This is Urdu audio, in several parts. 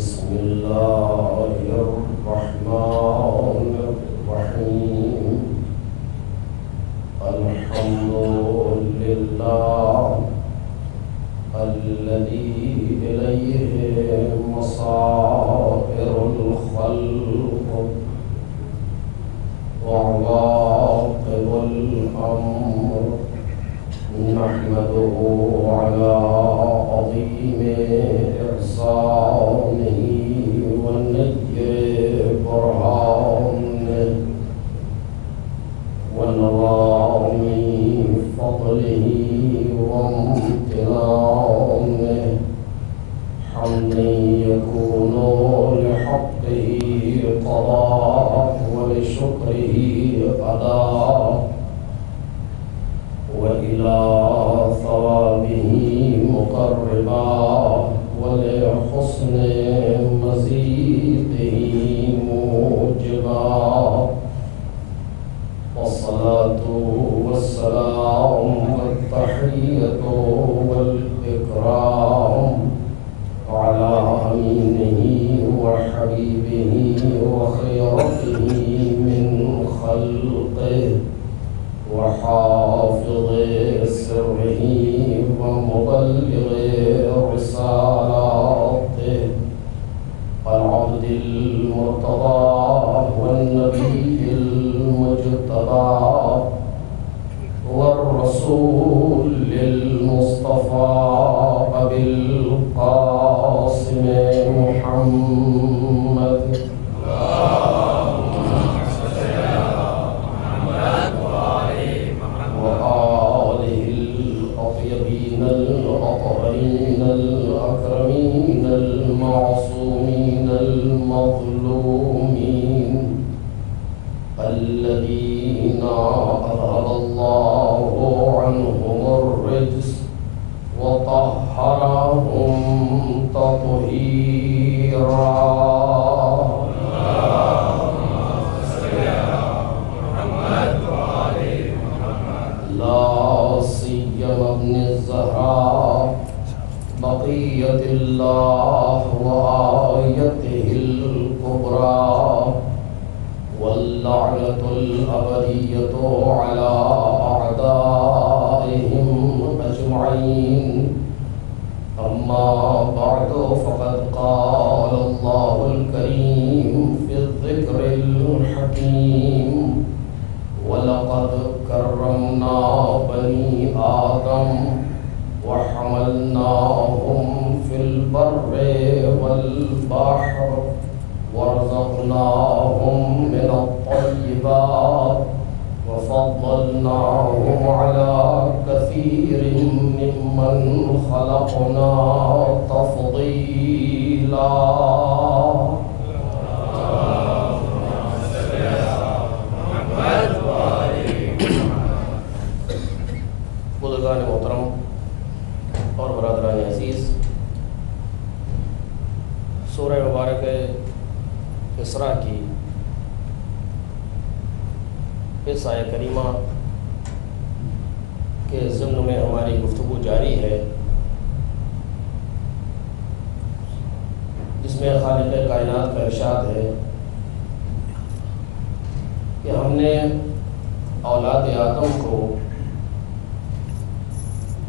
بسم الله الرحمن الرحيم الحمد لله الذي إليه مصائر الخلق وعواقب الأمر نحمده على عظيم إحسانه ونجي برهانه ونظام فضله وامتنانه حمدا يكون لحقه قضاء ولشكره أداء وإلى ثوابه مقربا ولحسن مزيده موجبا والصلاة والسلام والتحية والإكرام على أمينه وحبيبه وخيرته من خلقه وحافظ سره ومبلغ رسالاته العبد المرتضى والنبي المجتبى والرسول المصطفى أبي القاسم محمد وآله الأطيبين الأطهرين الأكرمين المعصومين المظلومين الذين أذهب الله عنهم الرجس وطهرهم تطهيرا لا سيما ابن الزهراء بقية الله وآيته الكبرى واللعنة الأبدية على أعدائهم أجمعين أما بعد فقد قال الله الكريم في الذكر الحكيم ولقد كرمنا بني آدم وحملناهم في البر والبحر ورزقناهم من الطيبات وفضلناهم على كثير ممن خلقنا تفضيلا بزرگان محترم اور برادران عزیز، سورہ مبارک اسراء کی اس آیہ کریمہ کے ضمن میں ہماری گفتگو جاری ہے، جس میں خالق کائنات کا ارشاد ہے کہ ہم نے اولاد آدم کو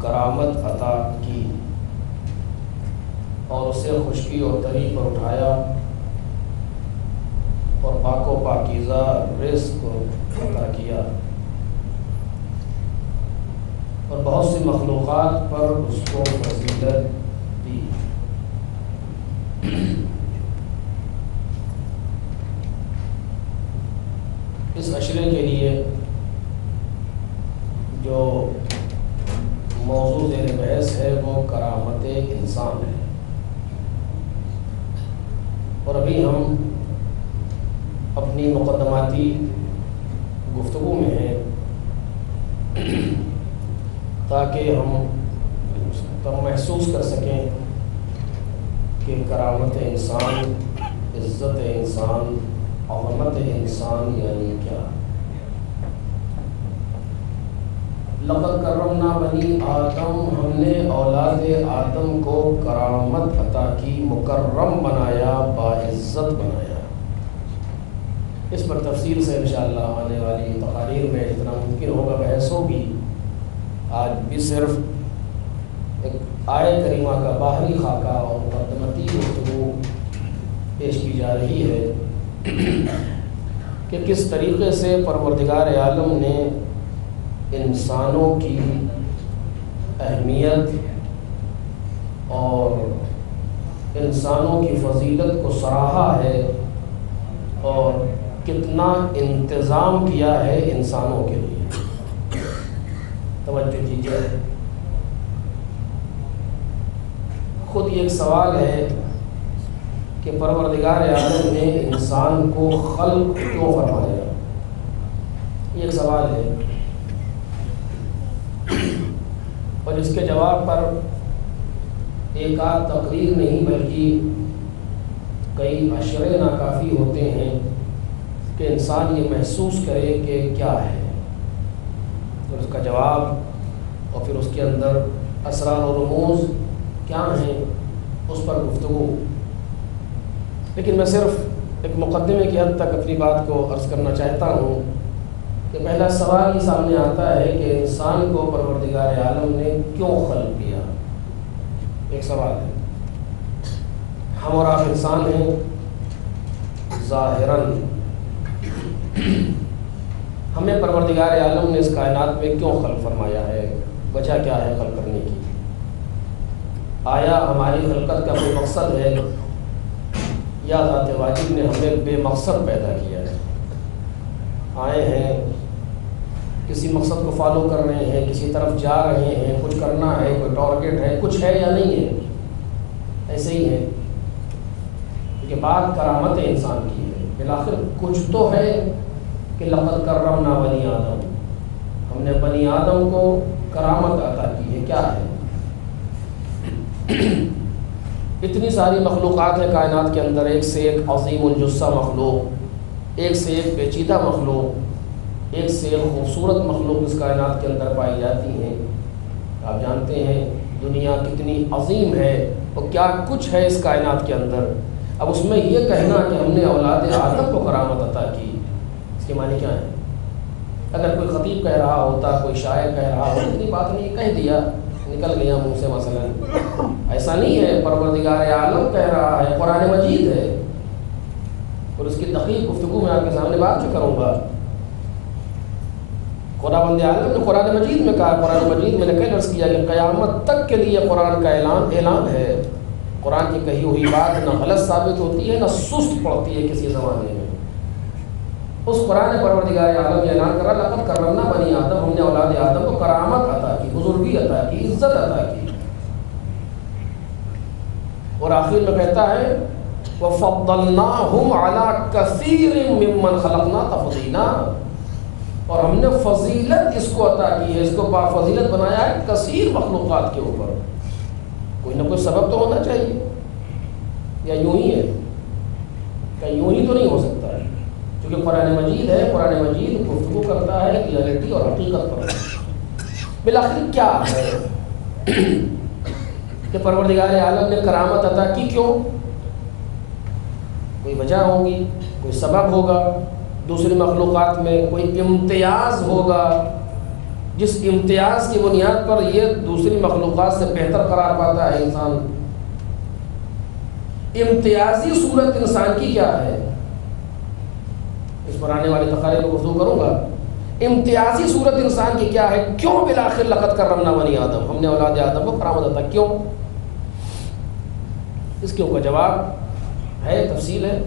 کرامت عطا کی اور اسے خشکی اور تری پر اٹھایا اور پاک و پاکیزہ رزق عطا کیا اور بہت سی مخلوقات پر اس کو فضیلت دی۔ اس عشرے کے لیے جو موضوع زیر بحث ہے وہ کرامت انسان ہے، اور ابھی ہم اپنی مقدماتی گفتگو میں ہیں تاکہ ہم محسوس کر سکیں کہ کرامت انسان، عزت انسان، عظمت انسان یعنی کیا۔ لقد کرمنا بنی آدم، ہم نے اولاد آدم کو کرامت عطا کی، مکرم بنایا، باعزت بنایا۔ اس پر تفصیل سے انشاءاللہ آنے والی تقاریر میں جتنا ممکن ہوگا بحث ہوگی۔ آج بھی صرف ایک آیت کریمہ کا باہری خاکہ اور مقدمتی گفتگو پیش کی جا رہی ہے کہ کس طریقے سے پروردگار عالم نے انسانوں کی اہمیت اور انسانوں کی فضیلت کو سراہا ہے اور کتنا انتظام کیا ہے انسانوں کے لیے۔ توجہ کیجیے، خود یہ ایک سوال ہے کہ پروردگار عالم نے انسان کو خلق کیوں فرمایا؟ یہ ایک سوال ہے، اور اس کے جواب پر ایک آدھ تقریر نہیں بلکہ کئی اشرے ناکافی ہوتے ہیں کہ انسان یہ محسوس کرے کہ کیا ہے، اور اس کا جواب اور پھر اس کے اندر اسرار و رموز کیا ہیں اس پر گفتگو۔ لیکن میں صرف ایک مقدمے کی حد تک اپنی بات کو عرض کرنا چاہتا ہوں کہ پہلا سوال یہ سامنے آتا ہے کہ انسان کو پروردگار عالم نے کیوں خلق کیا؟ ایک سوال ہے۔ ہم اور آپ انسان ہیں ظاہراً، ہمیں پروردگار عالم نے اس کائنات میں کیوں خلق فرمایا ہے؟ وجہ کیا ہے خلق کرنے کی؟ آیا ہماری خلقت کا کوئی مقصد ہے یا ذات واجب نے ہمیں بے مقصد پیدا کیا ہے؟ آئے ہیں، کسی مقصد کو فالو کر رہے ہیں، کسی طرف جا رہے ہیں، کچھ کرنا ہے، کوئی ٹارگیٹ ہے، کچھ ہے یا نہیں ہے؟ ایسے ہی ہے، کیونکہ بات کرامت انسان کی ہے، بالآخر کچھ تو ہے کہ لقد کرمنا بنی آدم، ہم نے بنی آدم کو کرامت عطا کی ہے۔ کیا ہے؟ اتنی ساری مخلوقات ہیں کائنات کے اندر، ایک سے ایک عظیم الجثہ مخلوق، ایک سے ایک پیچیدہ مخلوق، ایک سے ایک خوبصورت مخلوق اس کائنات کے اندر پائی جاتی ہیں۔ آپ جانتے ہیں دنیا کتنی عظیم ہے اور کیا کچھ ہے اس کائنات کے اندر۔ اب اس میں یہ کہنا کہ ہم نے اولاد آدم کو کرامت عطا کی، اس کے معنی کیا ہے؟ اگر کوئی خطیب کہہ رہا ہوتا، کوئی شاعر کہہ رہا ہوتا، اتنی بات نہیں، کہہ دیا، نکل گیا منہ سے مثلا، ایسا نہیں ہے۔ پروردگار عالم کہہ رہا ہے، قرآن مجید ہے، اور اس کی دقیق گفتگو میں آپ کے سامنے بات بھی کروں گا۔ خداوند عالم نے قرآن مجید میں کہا، قرآن مجید میں نے کئی عرض کیا کہ قیامت تک کے لیے قرآن کا اعلان ہے۔ قرآن کی کہی ہوئی بات نہ غلط ثابت ہوتی ہے نہ سست پڑتی ہے کسی زمانے میں۔ اس قرآن پروردگار عالم یہ اعلان کرا، لقد کرمنا بنی آدم، ہم نے اولاد آدم کو کرامت عطا کی، بزرگی عطا کی، عزت عطا کی، اور آخر میں کہتا ہے وَفَضَّلْنَاهُمْ عَلَىٰ كَثِيرٍ مِّمَّنْ خَلَقْنَا تَفْضِيلًا، اور ہم نے فضیلت اس کو عطا کی ہے، اس کو فضیلت بنایا ہے کثیر مخلوقات کے اوپر۔ کوئی نہ کوئی سبب تو ہونا چاہیے، یا یوں ہی ہے؟ کہ یوں ہی تو نہیں ہو سکتا ہے، کیونکہ قرآن مجید ہے، قرآن مجید گفتگو کرتا ہے ریئلٹی اور حقیقت پر۔ بالآخر کیا ہے کہ پروردگار عالم نے کرامت عطا کی؟ کیوں؟ کوئی وجہ ہوگی، کوئی سبب ہوگا، دوسری مخلوقات میں کوئی امتیاز ہوگا، جس امتیاز کی بنیاد پر یہ دوسری مخلوقات سے بہتر قرار پاتا ہے انسان۔ امتیازی صورت انسان کی کیا ہے؟ اس پر آنے والی تقاریر کو گفتگو کروں گا۔ امتیازی صورت انسان کی کیا ہے؟ کیوں بالآخر لقد کرمنا بنی آدم، ہم نے اولاد آدم کو کرامت عطا؟ کیوں؟ اس کیوں کا جواب ہے، تفصیل ہے۔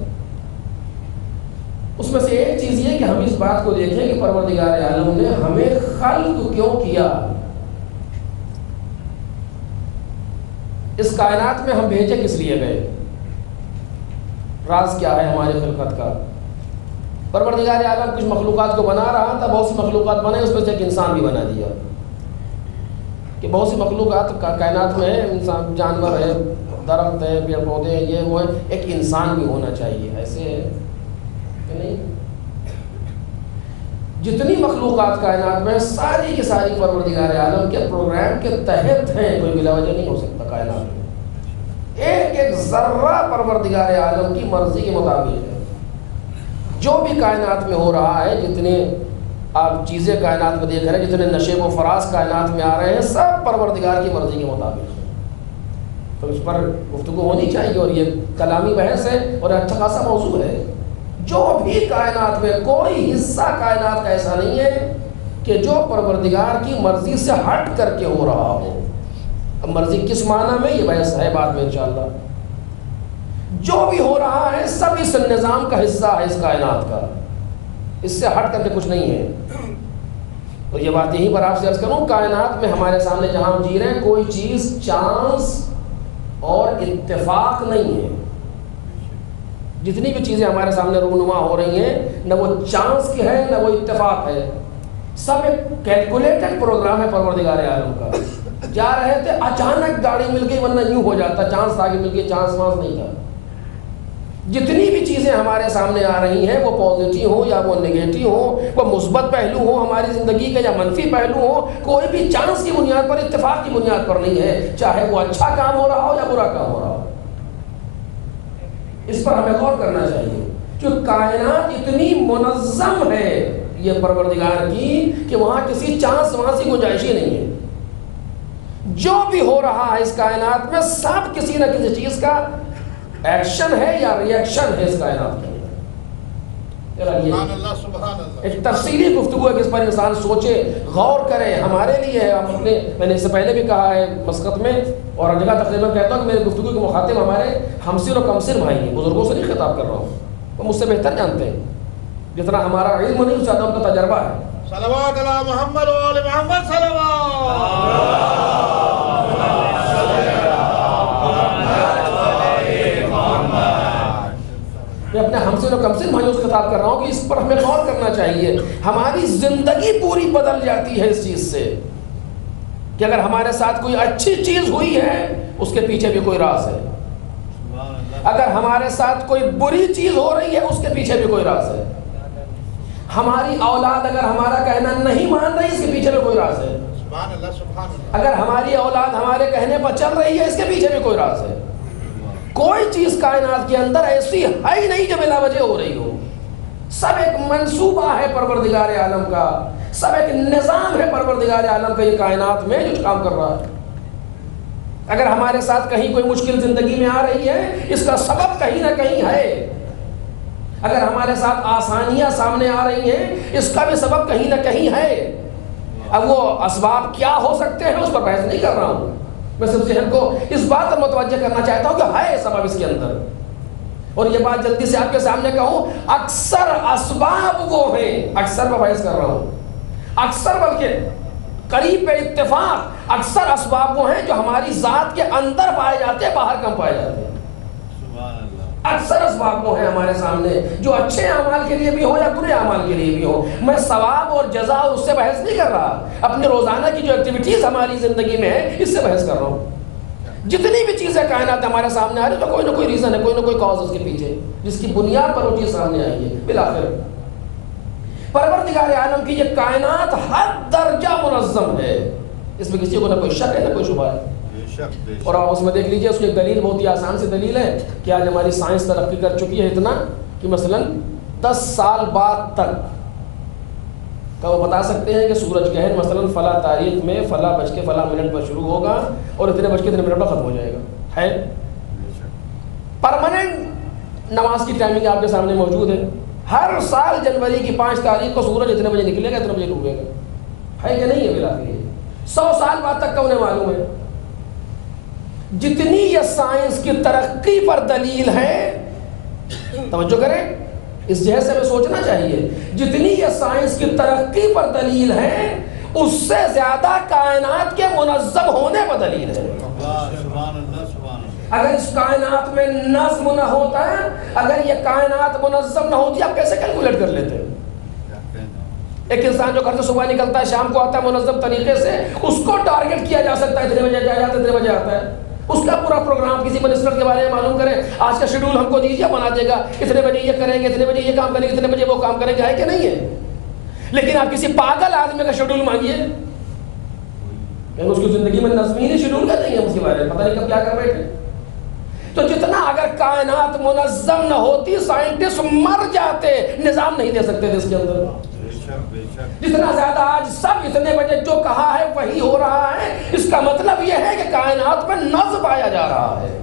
اس میں سے ایک چیز یہ کہ ہم اس بات کو دیکھیں کہ پروردگار عالم نے ہمیں خلق کیوں کیا؟ اس کائنات میں ہم بھیجے کس لیے گئے؟ راز کیا ہے ہماری خلقت کا؟ پروردگار عالم کچھ مخلوقات کو بنا رہا تھا، بہت سی مخلوقات بنے، اس میں سے ایک انسان بھی بنا دیا کہ بہت سی مخلوقات کائنات میں ہے، انسان، جانور ہے، درخت ہے، پیڑ پودے ہیں، یہ وہ ہے، ایک انسان بھی ہونا چاہیے، ایسے ہے کہ نہیں؟ جتنی مخلوقات کائنات میں ساری کی ساری پروردگار عالم کے پروگرام کے تحت ہیں، کوئی بلا وجہ نہیں ہو سکتا کائنات میں. ایک ایک ذرہ پروردگار عالم کی مرضی کے مطابق ہے. جو بھی کائنات میں ہو رہا ہے، جتنے آپ چیزیں کائنات میں دیکھ رہے ہیں، جتنے نشیب و فراز کائنات میں آ رہے ہیں، سب پروردگار کی مرضی کے مطابق ہے. تو اس پر گفتگو ہونی چاہیے، اور یہ کلامی بحث ہے اور اچھا خاصا موضوع ہے. جو بھی کائنات میں کوئی حصہ کائنات کا ایسا نہیں ہے کہ جو پروردگار کی مرضی سے ہٹ کر کے ہو رہا ہو. اب مرضی کس معنی میں، یہ بحث ہے بعد میں انشاءاللہ. جو بھی ہو رہا ہے سب اس نظام کا حصہ ہے، اس کائنات کا، اس سے ہٹ کر کے کچھ نہیں ہے. تو یہ بات یہیں پر آپ سے عرض کروں، کائنات میں ہمارے سامنے جہاں ہم جی رہے ہیں کوئی چیز چانس اور اتفاق نہیں ہے. جتنی بھی چیزیں ہمارے سامنے رونما ہو رہی ہیں، نہ وہ چانس کی ہے نہ وہ اتفاق ہے، سب ایک کیلکولیٹڈ پروگرام ہے پروردگار عالم کا. جا رہے تھے اچانک گاڑی مل گئی، ورنہ یوں ہو جاتا، چانس آگے مل گئی، چانس وانس نہیں تھا. جتنی بھی چیزیں ہمارے سامنے آ رہی ہیں، وہ پازیٹیو ہوں یا وہ نگیٹو ہوں، وہ مثبت پہلو ہوں ہماری زندگی کے یا منفی پہلو ہوں، کوئی بھی چانس کی بنیاد پر، اتفاق کی بنیاد پر نہیں ہے، چاہے وہ اچھا کام ہو رہا ہو یا برا کام ہو رہا ہو. اس پر ہمیں غور کرنا چاہیے کہ کائنات اتنی منظم ہے یہ پروردگار کی کہ وہاں کسی چانس وہاں کی گنجائش ہی نہیں ہے. جو بھی ہو رہا ہے اس کائنات میں سب کسی نہ کسی چیز کا ایکشن ہے یا ری ایکشن ہے اس کائنات کے اندر. ایک تفصیلی گفتگو ہے کہ اس پر انسان سوچے، غور کرے. ہمارے لیے ہم اپنے، میں نے اس سے پہلے بھی کہا ہے مسقط میں اور ہر جگہ تقریباً کہتا ہوں کہ میری گفتگو کے مخاطب ہمارے ہمسر و کمسر بھائی ہیں. بزرگوں سے نہیں خطاب کر رہا ہوں، وہ مجھ سے بہتر جانتے ہیں. جتنا ہمارا علم نہیں، اس زیادہ ان کا تجربہ ہے. صلوات علی محمد و آل محمد. صلوات. میں اپنے ہمسر و کمسر بھائیوں سے خطاب کر رہا ہوں کہ اس پر ہمیں غور کرنا چاہیے. ہماری زندگی پوری بدل جاتی ہے اس چیز سے کہ اگر ہمارے ساتھ کوئی اچھی چیز ہوئی ہے اس کے پیچھے بھی کوئی راز ہے. اگر ہمارے ساتھ کوئی بری چیز ہو رہی ہے اس کے پیچھے بھی کوئی راز ہے. ہماری اولاد اگر ہمارا کہنا نہیں مان رہی، اس کے پیچھے بھی کوئی راز ہے. اگر ہماری اولاد ہمارے کہنے پر چل رہی ہے، اس کے پیچھے بھی کوئی راز ہے. کوئی چیز کائنات کے اندر ایسی ہے ہی نہیں جو بلا وجہ ہو رہی ہو. سب ایک منصوبہ ہے پروردگار عالم کا، سب ایک نظام ہے پروردگار عالم کا یہ کائنات میں جو کام کر رہا ہے. اگر ہمارے ساتھ کہیں کوئی مشکل زندگی میں آ رہی ہے، اس کا سبب کہیں نہ کہیں ہے. اگر ہمارے ساتھ آسانیاں سامنے آ رہی ہیں، اس کا بھی سبب کہیں نہ کہیں ہے. اب وہ اسباب کیا ہو سکتے ہیں اس پر بحث نہیں کر رہا ہوں، میں صرف ذہن کو اس بات پر متوجہ کرنا چاہتا ہوں کہ ہے سبب اس کے اندر. اور یہ بات جلدی سے آپ کے سامنے کہوں، اکثر اسباب وہ ہیں، اکثر میں بحث کر رہا ہوں، اکثر بلکہ قریب پہ اتفاق، اکثر اسباب وہ ہیں جو ہماری ذات کے اندر پائے جاتے ہیں، باہر کم پائے جاتے ہیں. اکثر اسباب وہ ہیں ہمارے سامنے جو اچھے اعمال کے لیے بھی ہو یا برے اعمال کے لیے بھی ہو. میں ثواب اور جزا اس سے بحث نہیں کر رہا، اپنے روزانہ کی جو ایکٹیویٹیز ہماری زندگی میں ہے اس سے بحث کر رہا ہوں. جتنی بھی چیزیں کائنات ہمارے سامنے آ رہی تو کوئی نہ کوئی ریزن ہے، کوئی نہ کوئی کاز اس کے پیچھے، جس کی بنیاد پر وہ چیز سامنے آئی ہے. بالآخر پروردگار عالم کی یہ کائنات حد درجہ منظم ہے، اس میں کسی کو نہ کوئی شک ہے نہ کوئی شبہ ہے. اور آپ اس میں دیکھ لیجئے، اس کی ایک دلیل بہت ہی آسان سی دلیل ہے کہ آج ہماری سائنس ترقی کر چکی ہے اتنا کہ مثلا 10 سال بعد تک کا وہ بتا سکتے ہیں کہ سورج گہن مثلا فلاں تاریخ میں فلاں بج کے فلاں منٹ پر شروع ہوگا اور اتنے بج کے اتنے منٹ پر ختم ہو جائے گا. ہے پرماننٹ نماز کی ٹائمنگ آپ کے سامنے موجود ہے. ہر سال جنوری کی 5 تاریخ کو سورج اتنے بجے نکلے گا، اتنے بجے ڈوبے گا. ہے کہ نہیں ہے؟ بالآخر 100 سال بعد تک کا انہیں معلوم ہے. جتنی یہ سائنس کی ترقی پر دلیل ہے، توجہ کریں، اس جہت سے ہمیں سوچنا چاہیے، جتنی یہ سائنس کی ترقی پر دلیل ہے اس سے زیادہ کائنات کے منظم ہونے پر دلیل ہے. اگر اس کائنات میں نظم نہ ہوتا ہے، اگر یہ کائنات منظم نہ ہوتی، آپ کیسے کیلکولیٹ کر لیتے؟ ایک انسان جو گھر سے صبح نکلتا ہے شام کو آتا ہے منظم طریقے سے، اس کو ٹارگٹ کیا جا سکتا ہے اتنے بجے جاتا ہے اتنے بجے آتا ہے. اس کا پورا پروگرام کسی منسٹر کے بارے میں معلوم کریں، آج کا شیڈول ہم کو دیجیے، بنا دے گا، اتنے بجے یہ کریں گے، اتنے بجے یہ کام کریں گے، اتنے بجے وہ کام کریں گے. ہے کہ نہیں ہے؟ لیکن آپ کسی پاگل آدمی کا شیڈول مانگیے، اس کی زندگی میں نظم ہی نہیں، شیڈول کا نہیں ہے، اس کے بارے میں پتہ نہیں کب کیا کر بیٹھے۔ تو جتنا اگر کائنات منظم نہ ہوتی سائنٹسٹ مر جاتے، نظام نہیں دے سکتے تھے اس کے اندر۔ جتنا زیادہ آج سب اتنے بجے جو کہا ہے وہی ہو رہا ہے، اس کا مطلب یہ ہے کہ کائنات میں نظم پایا جا رہا ہے،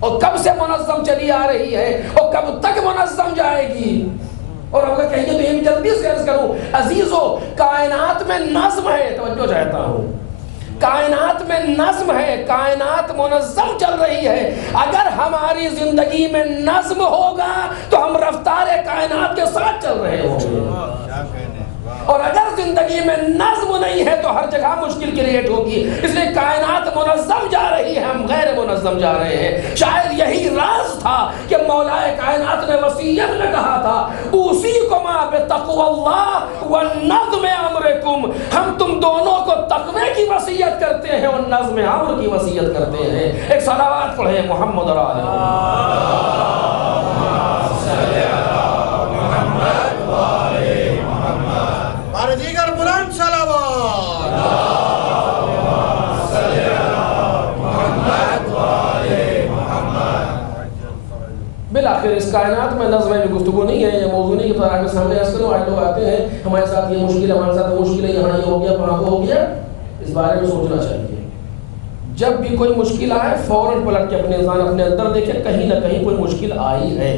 اور کب سے منظم چلی آ رہی ہے اور کب تک منظم جائے گی۔ اور اگر کہیں تو یہ جلدی سے عرض کروں عزیزو، کائنات میں نظم ہے، توجہ چاہتا ہوں، کائنات میں نظم ہے، کائنات منظم چل رہی ہے۔ اگر ہماری زندگی میں نظم ہوگا تو ہم رفتار کائنات کے ساتھ چل رہے ہوں گے، اور اگر زندگی میں نظم نہیں ہے تو ہر جگہ مشکل کریٹ ہوگی۔ اس لیے کائنات منظم جا رہی ہے، ہم غیر منظم جا رہے ہیں۔ شاید یہی راز تھا کہ مولا کائنات نے وصیت میں کہا تھا اوصیکما بتقوی اللہ والنظم امرکم، ہم تم دونوں کو تقوی کی وصیت کرتے ہیں اور نظم امر کی وصیت کرتے ہیں۔ ایک صلوات پڑھیں محمد اور آل محمد۔ دیگر بلند صلوات۔ بالآخر اس کائنات میں نظم میں گفتگو نہیں ہے، یہ موضوع نہیں کہ آپ کے سامنے عرض کروں۔ آج لوگ آتے ہیں ہمارے ساتھ یہ مشکل ہے، ہمارے ساتھ وہ مشکل ہے، یہاں یہ ہو گیا وہاں وہ ہو گیا۔ اس بارے میں سوچنا چاہیے، جب بھی کوئی مشکل آئے فوراً پلٹ کے اپنے انسان اپنے اندر دیکھے، کہیں نہ کہیں کوئی مشکل آئی ہے۔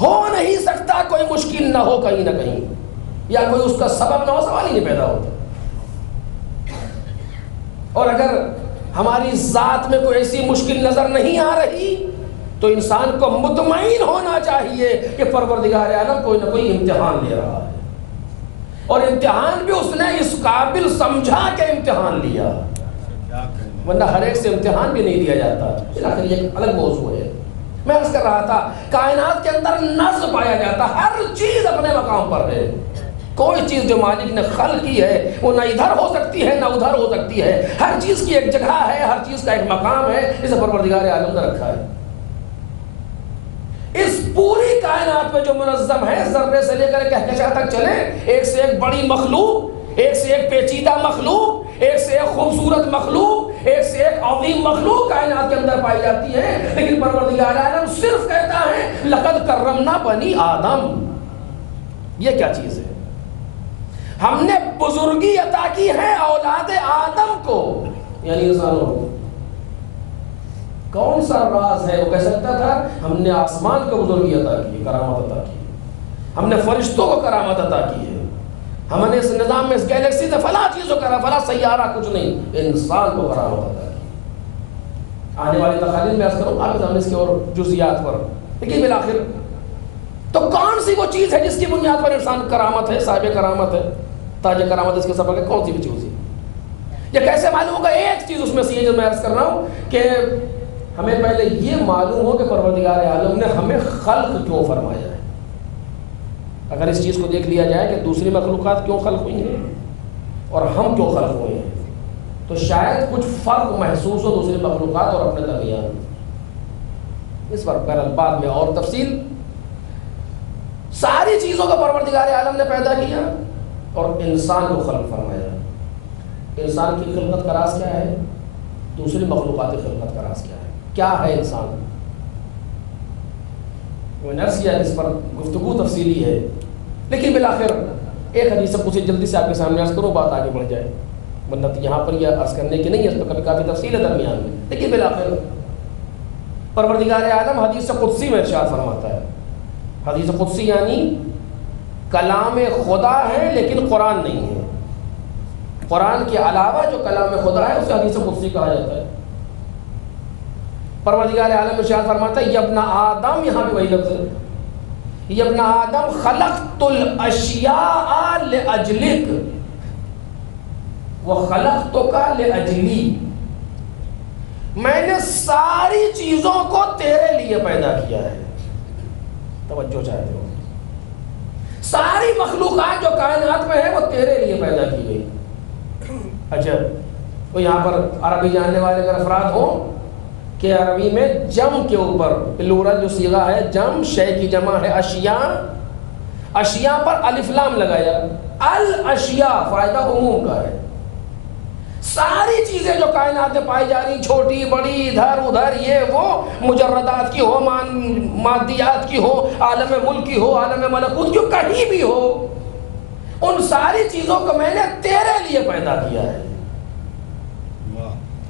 ہو نہیں سکتا کوئی مشکل نہ ہو کہیں نہ کہیں، یا کوئی اس کا سبب نہ ہو، سوال ہی نہیں پیدا ہوتا۔ اور اگر ہماری ذات میں کوئی ایسی مشکل نظر نہیں آ رہی تو انسان کو مطمئن ہونا چاہیے کہ پروردگار عالم کوئی نہ کوئی امتحان لے رہا ہے، اور امتحان بھی اس نے اس قابل سمجھا کہ امتحان لیا، ورنہ ہر ایک سے امتحان بھی نہیں دیا جاتا۔ آخر یہ ایک الگ موضوع ہے۔ میں عرض کر رہا تھا کائنات کے اندر نظم پایا جاتا، ہر چیز اپنے مقام پر ہے۔ کوئی چیز جو مالک نے خلق کی ہے وہ نہ ادھر ہو سکتی ہے نہ ادھر ہو سکتی ہے، ہر چیز کی ایک جگہ ہے، ہر چیز کا ایک مقام ہے، اسے پروردگار عالم نے رکھا ہے۔ اس پوری کائنات میں جو منظم ہے، ذرے سے لے کر کہکشاں تک چلے، ایک سے ایک بڑی مخلوق، ایک سے ایک پیچیدہ مخلوق، ایک سے ایک خوبصورت مخلوق، ایک سے ایک عظیم مخلوق کائنات کے اندر پائی جاتی ہے، لیکن پروردگار عالم صرف کہتا ہے لقد کرمنا بنی آدم۔ یہ کیا چیز ہے؟ ہم نے بزرگی عطا کی ہے اولاد آدم کو، یعنی انسانوں کو۔ کون سا راز ہے؟ وہ کہہ سکتا تھا ہم نے آسمان کو بزرگی عطا کی، کرامت عطا کی، ہم نے فرشتوں کو کرامت عطا کی ہے، ہم نے اس نظام میں اس گیلیکسی سے فلاں چیز کو کرا، فلاں سیارہ، کچھ نہیں، انسان کو کرامت عطا کی۔ آنے والی تقاریر میں عرض کروں آپ کے سامنے اس کے اور جزئیات پر، لیکن بالآخر تو کون سی وہ چیز ہے جس کی بنیاد پر انسان کرامت ہے، صاحب کرامت ہے، تاج کرامت اس کے سفر کے، کون سی بھی چیز ہے؟ یہ کیسے معلوم ہوگا؟ ایک چیز اس میں سے یہ جو میں عرض کر رہا ہوں کہ ہمیں پہلے یہ معلوم ہو کہ پروردگار عالم نے ہمیں خلق کیوں فرمایا ہے۔ اگر اس چیز کو دیکھ لیا جائے کہ دوسری مخلوقات کیوں خلق ہوئی ہیں اور ہم کیوں خلق ہوئے ہیں، تو شاید کچھ فرق محسوس ہو دوسری مخلوقات اور اپنے درمیان۔ اس پر بہرحال بعد میں اور تفصیل۔ ساری چیزوں کو پروردگار عالم نے پیدا کیا اور انسان کو خلق فرمایا۔ انسان کی خلقت کا راز کیا ہے؟ دوسری مخلوقات کی خلقت کا راز کیا ہے؟ کیا ہے انسان؟ اس پر گفتگو تفصیلی ہے، لیکن بالآخر ایک حدیث کو جلدی سے آپ کے سامنے عرض کروں، بات آگے بڑھ جائے، ورنہ یہاں پر یہ عرض کرنے کی نہیں ہے، اس پر کبھی کافی تفصیل ہے درمیان میں، لیکن بالآخر پروردگار عالم حدیث قدسی میں ارشاد فرماتا ہے۔ حدیث قدسی یعنی کلام خدا ہے لیکن قرآن نہیں ہے، قرآن کے علاوہ جو کلام خدا ہے اسے حدیث قدسی کہا جاتا ہے۔ پروردگار عالم ارشاد فرماتا ہے یبن آدم، یہاں بھی وہی لفظ ہے، یبن آدم خلقت الاشیاء لاجلک وخلقتک لاجلی، میں نے ساری چیزوں کو تیرے لیے پیدا کیا ہے۔ توجہ چاہتے ہو؟ ساری مخلوقات جو کائنات میں ہے وہ تیرے لیے پیدا کی گئی۔ اچھا، تو یہاں پر عربی جاننے والے اگر افراد ہوں کہ عربی میں جم کے اوپر پلورل جو صیغہ ہے جم، شے کی جمع ہے اشیاء، اشیاء پر الف لام لگایا، الاشیاء فائدہ عموم کا ہے، ساری چیزیں جو کائنات میں پائی جا رہی، چھوٹی بڑی ادھر ادھر یہ وہ، مجردات کی ہو، مادیات کی ہو، عالم ملک کی ہو، عالم ملکوت کی ہو، کہیں بھی ہو، ان ساری چیزوں کو میں نے تیرے لیے پیدا کیا ہے۔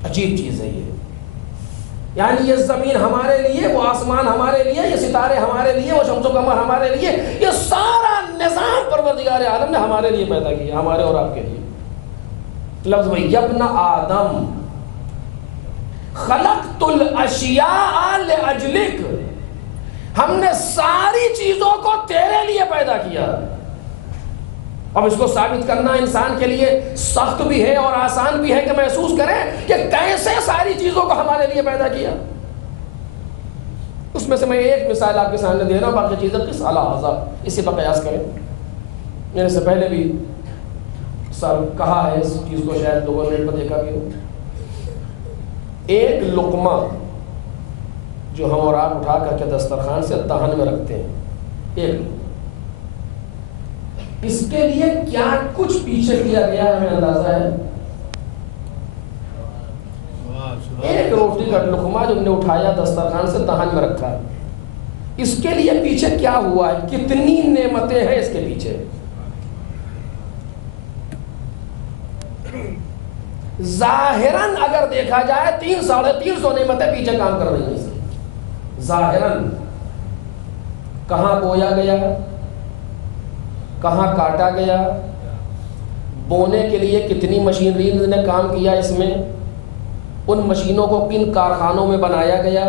عجیب چیز ہے یہ، یعنی یہ زمین ہمارے لیے، وہ آسمان ہمارے لیے، یہ ستارے ہمارے لیے، وہ شمس و قمر ہمارے لیے، یہ سارا نظام پروردگار عالم نے ہمارے لیے پیدا کیا، ہمارے اور آپ کے لیے۔ لفظ وہی، یبن آدم خلقت الاشیاء لاجلک، ہم نے ساری چیزوں کو تیرے لیے پیدا کیا۔ اب اس کو ثابت کرنا انسان کے لیے سخت بھی ہے اور آسان بھی ہے کہ محسوس کریں کہ کیسے ساری چیزوں کو ہمارے لیے پیدا کیا۔ اس میں سے میں ایک مثال آپ کے سامنے دے رہا ہوں، باقی چیزیں قیس علی ھذا، اسی پر قیاس کریں۔ میں نے اس سے پہلے بھی سر کہا ہے اس چیز کو، شاید لوگوں نے پر دیکھا بھی ہو۔ ایک لقمہ جو ہم اور آپ اٹھا کر کے دسترخوان سے دہن میں رکھتے ہیں، ایک لقمہ، اس کے لیے کیا کچھ پیچھے کیا گیا ہے، ہمیں اندازہ ہے؟ ایک روٹی کا لقمہ جو ہم نے اٹھایا دسترخوان سے دہن میں رکھا، اس کے لیے پیچھے کیا ہوا ہے، کتنی نعمتیں ہیں اس کے پیچھے۔ ظاہراً اگر دیکھا جائے 300-350 نعمتیں پیچھے کام کر رہی ہیں۔ ظاہراً کہاں بویا گیا، کہاں کاٹا گیا، بونے کے لیے کتنی مشینری نے کام کیا اس میں، ان مشینوں کو کن کارخانوں میں بنایا گیا،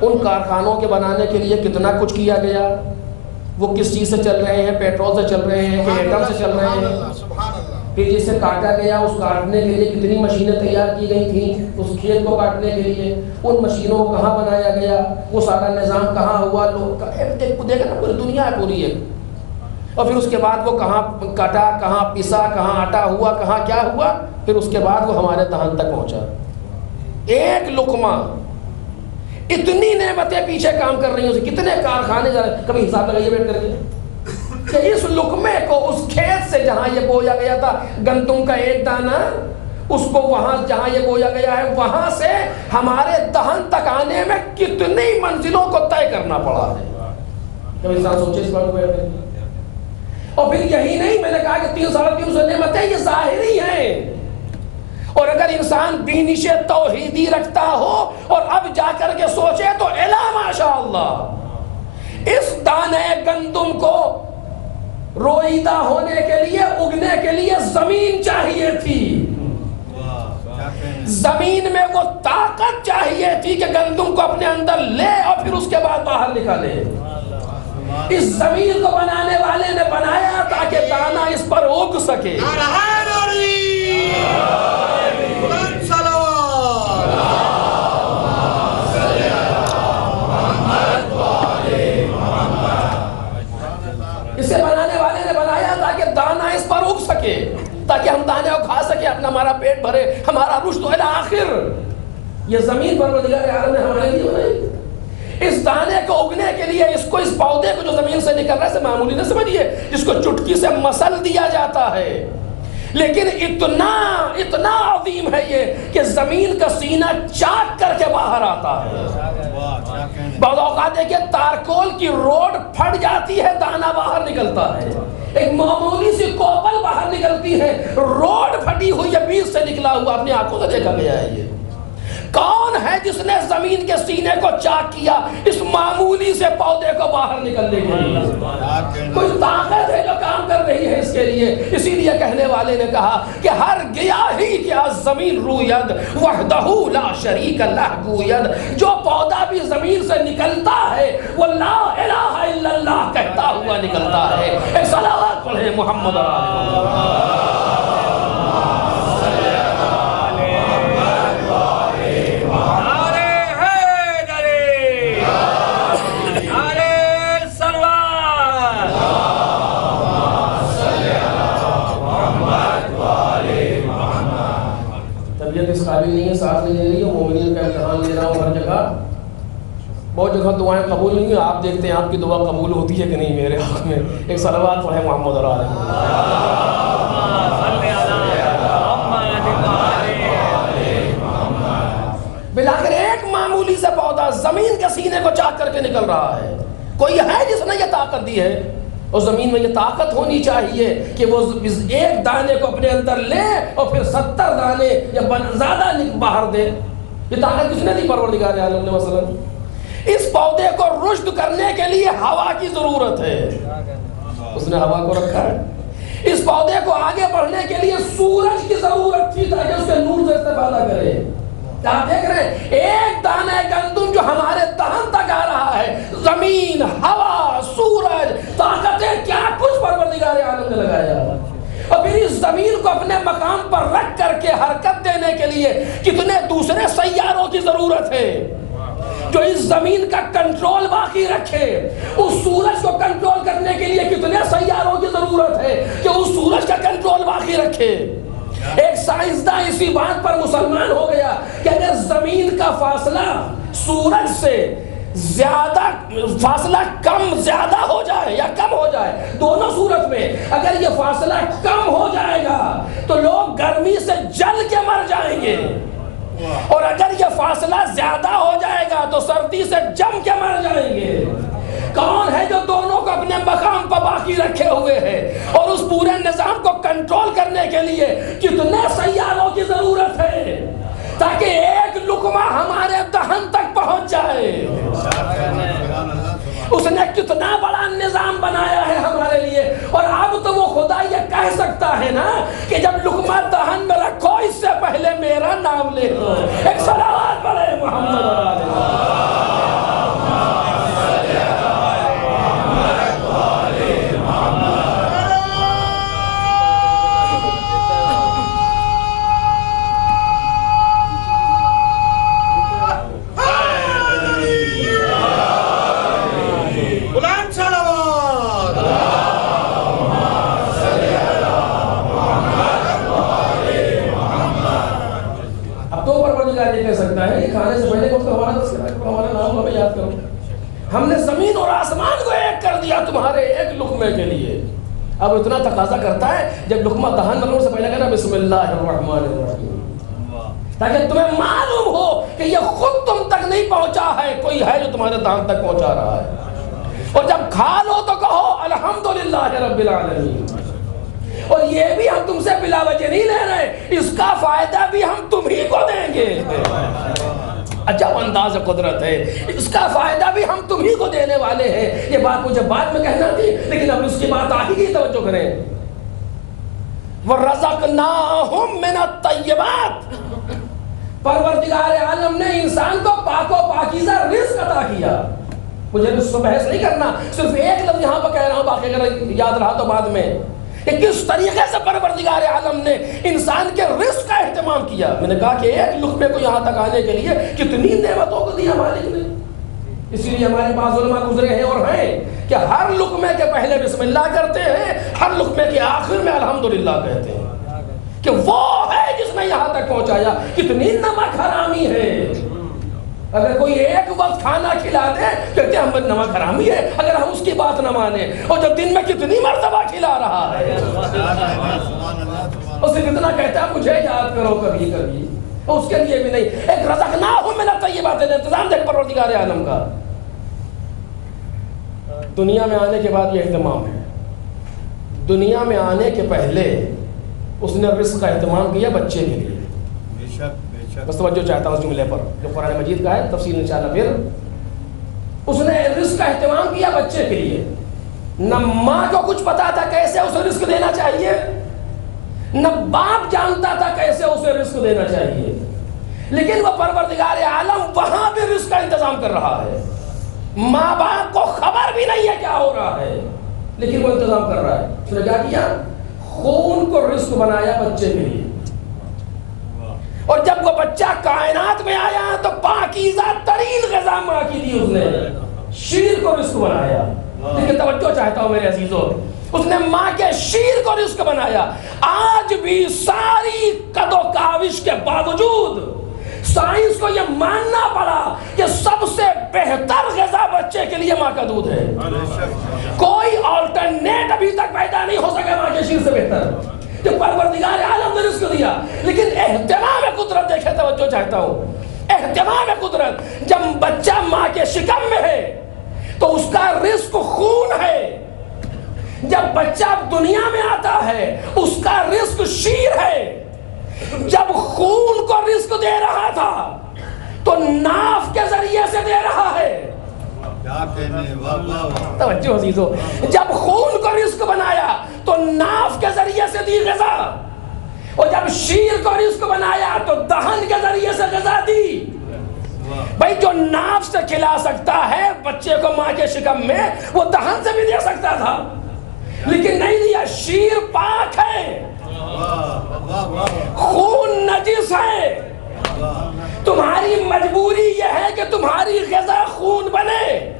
ان کارخانوں کے بنانے کے لیے کتنا کچھ کیا گیا، وہ کس چیز سے چل رہے ہیں، پیٹرول سے چل رہے ہیں کہ ایٹم سے چل رہے ہیں۔ پھر جسے کاٹا گیا، اس کاٹنے کے لیے کتنی مشینیں تیار کی گئی تھیں اس کھیت کو کاٹنے کے لیے، ان مشینوں کو کہاں بنایا گیا، وہ سارا نظام کہاں ہوا، لوگ دیکھا نا پوری دنیا ہے پوری ہے، اور پھر اس کے بعد وہ کہاں کٹا، کہاں پسا، کہاں آٹا ہوا، کہاں کیا ہوا، پھر اس کے بعد وہ ہمارے دہن تک پہنچا۔ ایک لقمہ، اتنی نعمتیں پیچھے کام کر رہی ہیں، اسے کتنے کارخانے جا رہے ہیں، کبھی حساب لگائیے بیٹھ کر کے کہ اس لقمے کو اس کھیت سے جہاں یہ بویا گیا تھا گندم کا ایک دانہ، اس کو وہاں جہاں یہ بویا گیا ہے وہاں سے ہمارے دہن تک آنے میں کتنی منزلوں کو طے کرنا پڑا ہے۔ جب انسان سوچے اس بات کو بیٹھ کر، اور پھر یہی نہیں، میں نے کہا کہ 300-350 نعمتیں یہ ظاہری ہیں، اور اگر انسان بینش توحیدی رکھتا ہو اور اب جا کر کے سوچے تو الا ماشاء اللہ، اس دانے گندم کو روئیدہ ہونے کے لیے، اگنے کے لیے زمین چاہیے تھی، زمین میں وہ طاقت چاہیے تھی کہ گندم کو اپنے اندر لے اور پھر اس کے بعد باہر نکالے۔ اس زمین کو بنانے والے نے بنایا تاکہ دانا اس پر اگ سکے۔ اسے بنانے والے نے بنایا تاکہ دانا اس پر اگ سکے، تاکہ ہم دانے کو کھا سکے، اپنا ہمارا پیٹ بھرے، ہمارا رشد الی آخر۔ یہ زمین پروردگار عالم نے ہمارے لیے بنائی۔ اس دانے کو اگنے کے لیے، اس پودے کو جو زمین سے نکل رہا ہے، سے معمولی نہ سمجھیے، جس کو چٹکی سے مسل دیا جاتا ہے، لیکن اتنا عظیم ہے یہ کہ زمین کا سینہ چاک کر کے باہر آتا ہے۔ بعض اوقات دیکھیں تارکول کی روڈ پھٹ جاتی ہے، دانا باہر نکلتا ہے، ایک معمولی سی کوپل باہر نکلتی ہے، روڈ پھٹی ہوئی ہے، بیچ سے نکلا ہوا، اپنی آنکھوں سے دیکھا گیا ہے۔ یہ کون ہے جس نے زمین کے سینے کو چاک کیا اس معمولی سے پودے کو باہر نکلنے کے لیے؟ کوئی طاقت ہے جو کام کر رہی ہے اس کے لیے۔ اسی لیے کہنے والے نے کہا کہ ہر گیاہی کیا زمین روید وحدہ لا شریک لہ گوید، جو پودا بھی زمین سے نکلتا ہے وہ لا الہ الا اللہ کہتا ہوا نکلتا ہے۔ ایک صلوات پڑھیں محمد اس قابل نہیں ہے، ساتھ نہیں دے رہی ہے، مومنین کا امتحان لے رہا ہوں ہر جگہ، بہت جگہ دعائیں قبول نہیں ہیں، آپ دیکھتے ہیں آپ کی دعا قبول ہوتی ہے کہ نہیں میرے حق میں؟ ایک صلوات پڑھیں محمد اور آل بلاخر ایک معمولی سے پودا زمین کے سینے کو چاک کر کے نکل رہا ہے. کوئی ہے جس نے یہ طاقت دی ہے؟ اور زمین میں یہ طاقت ہونی چاہیے کہ وہ ایک دانے کو اپنے اندر لے اور پھر 70 دانے یا زیادہ باہر دے. یہ طاقت کس نے دی؟ پروردگار عالم نے. مثلا اس پودے کو رشد کرنے کے لیے ہوا کی ضرورت ہے، اس نے ہوا کو رکھا ہے. اس پودے کو آگے بڑھنے کے لیے سورج کی ضرورت تھی تاکہ اس کے نور سے استفادہ کرے. آپ دیکھ رہے ہیں ایک دانہ گندم جو ہمارے دہن تک آ رہا ہے، زمین، ہوا، سورج، طاقتیں کیا کچھ پروردگار عالم نے لگایا. اور پھر اس زمین کو اپنے مقام پر رکھ کر کے حرکت دینے کے لیے کتنے دوسرے سیاروں کی ضرورت ہے جو اس زمین کا کنٹرول باقی رکھے. اس سورج کو کنٹرول کرنے کے لیے کتنے سیاروں کی ضرورت ہے کہ اس سورج کا کنٹرول باقی رکھے. ایک سائنسداں اسی بات پر مسلمان ہو گیا کہ اگر زمین کا فاصلہ سورج سے زیادہ فاصلہ کم زیادہ ہو جائے یا کم ہو جائے، دونوں صورت میں اگر یہ فاصلہ کم ہو جائے گا تو لوگ گرمی سے جل کے مر جائیں گے، اور اگر یہ فاصلہ زیادہ ہو جائے گا تو سردی سے جم کے مر جائیں گے. کون ہے جو دونوں کو اپنے مقام پر باقی رکھے ہوئے ہے؟ اور اس پورے نظام کو کنٹرول کرنے کے لیے کتنے سیاروں کی ضرورت ہے تاکہ ایک لقمہ ہمارے دہن تک پہنچ جائے. اس نے کتنا بڑا نظام بنایا ہے ہمارے لیے. اور اب تو وہ خدا یہ کہہ سکتا ہے نا کہ جب لقمہ دہن میں رکھو اس سے پہلے میرا نام لے لو. ایک صلوات پڑھے محمد اور آل کھانے سے پہلے ہمارا تذکرہ کرو، ہمارا نام ہمیں یاد کرو. ہم نے زمین اور آسمان کو ایک کر دیا تمہارے ایک لقمے کے لیے. اب اتنا تقاضا کرتا ہے جب لقمہ دہن میں سے پہلے کہنا بسم اللہ الرحمن الرحیم، تاکہ تمہیں معلوم ہو کہ یہ خود تم تک نہیں پہنچا ہے، کوئی ہے جو تمہارے دہن تک پہنچا رہا ہے. اور جب کھا لو تو کہو الحمدللہ رب العالمین. اور یہ بھی ہم تم سے بلا وجہ نہیں لے رہے، اس کا فائدہ بھی ہم تم ہی کو دیں گے. عجب انداز قدرت ہے، اس کا فائدہ بھی ہم تم ہی کو دینے والے ہیں. یہ بات مجھے بعد میں کہنا تھی لیکن اب اس کی بات آ ہی گئی، توجہ کریں. وَرَزَقْنَاهُمْ مِنَ الطَّيِّبَاتِ، پروردگار عالم نے انسان کو پاک و پاکیزہ رزق عطا کیا. مجھے رزق سے بحث نہیں کرنا، صرف ایک لفظ یہاں پر کہہ رہا ہوں، باقی اگر یاد رہا تو بعد میں، کہ کس طریقے سے پروردگار عالم نے انسان کے رزق کا اہتمام کیا. میں نے کہا کہ ایک لقمے کو یہاں تک آنے کے لیے کتنی نعمتوں کو دیا مالک نے. اسی لیے ہمارے پاس علماء گزرے ہیں اور ہیں کہ ہر لقمے کے پہلے بسم اللہ کرتے ہیں، ہر لقمے کے آخر میں الحمدللہ کہتے ہیں کہ وہ ہے جس نے یہاں تک پہنچایا. کتنی نمک حرامی ہے. اگر کوئی ایک وقت کھانا کھلا دے کہتے ہیں ہم نمک حرامی ہے اگر ہم اس کی بات نہ مانیں. اور جب دن میں کتنی مرتبہ کھلا رہا ہے، اسے کتنا کہتا ہے مجھے یاد کرو کبھی کبھی، اس کے لیے بھی نہیں. ایک رزقناہم من الطیبات ہے. انتظام دیکھ پروردگار عالم کا. دنیا میں آنے کے بعد یہ اہتمام ہے. دنیا میں آنے کے پہلے اس نے رزق کا اہتمام کیا بچے کے لیے. بس توجہ چاہتا ہوں اس جملے پر جو قرآن مجید کا ہے، تفصیل انشاءاللہ پھر. اس نے رزق کا اہتمام کیا بچے کے لیے. نہ ماں کو کچھ پتا تھا کیسے اسے رزق دینا چاہیے، نہ باپ جانتا تھا کیسے اسے رزق دینا چاہیے، لیکن وہ پروردگار عالم وہاں بھی رزق کا انتظام کر رہا ہے. ماں باپ کو خبر بھی نہیں ہے کیا ہو رہا ہے لیکن وہ انتظام کر رہا ہے. اس نے کیا کیا؟ خون کو رزق بنایا بچے کے لیے. اور جب وہ بچہ کائنات میں آیا تو پاکیزہ ترین غذا ماں کی دی اس نے، شیر کو رزق بنایا. لیکن توجہ چاہتا ہوں میرے عزیزوں، اس نے ماں کے شیر کو رزق بنایا. آج بھی ساری قد و کاوش کے باوجود سائنس کو یہ ماننا پڑا کہ سب سے بہتر لیے ماں کا دودھ ہے. کوئی آلٹرنیٹ ابھی تک پیدا نہیں ہو سکا ماں کے شیر سے بہتر کہ پروردگار عالم نے رزق دیا. لیکن اہتمام قدرت دیکھے، توجہ چاہتا ہوں، اہتمام قدرت. جب بچہ ماں کے شکم میں ہے تو اس کا رزق خون ہے. جب بچہ دنیا میں آتا ہے اس کا رزق شیر ہے. جب خون کو رزق دے رہا تھا تو ناف کے ذریعے سے دے رہا ہے. توجہ عزیزو، جب خون کو رزق بنایا تو ناف کے ذریعے سے دی غذا، اور جب شیر کو رزق بنایا تو دہن کے ذریعے سے غذا دی. بھائی جو ناف سے کھلا سکتا ہے بچے کو ماں کے شکم میں، وہ دہن سے بھی دے سکتا تھا، لیکن نہیں دیا. شیر پاک ہے، خون نجس ہے. تمہاری مجبوری یہ ہے کہ تمہاری غذا خون بنے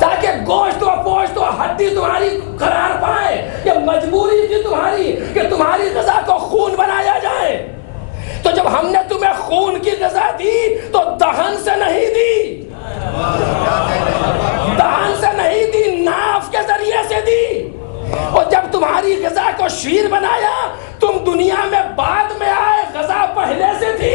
تاکہ گوشت و پوشت و ہڈی تمہاری قرار پائے. یہ مجبوری تھی تمہاری کہ تمہاری غذا کو خون بنایا جائے. تو جب ہم نے تمہیں خون کی غذا دی تو دہن سے نہیں دی، دہن سے نہیں دی، ناف کے ذریعے سے دی. اور جب تمہاری غذا کو شیر بنایا تم دنیا میں بعد میں آئے، غذا پہلے سے تھی.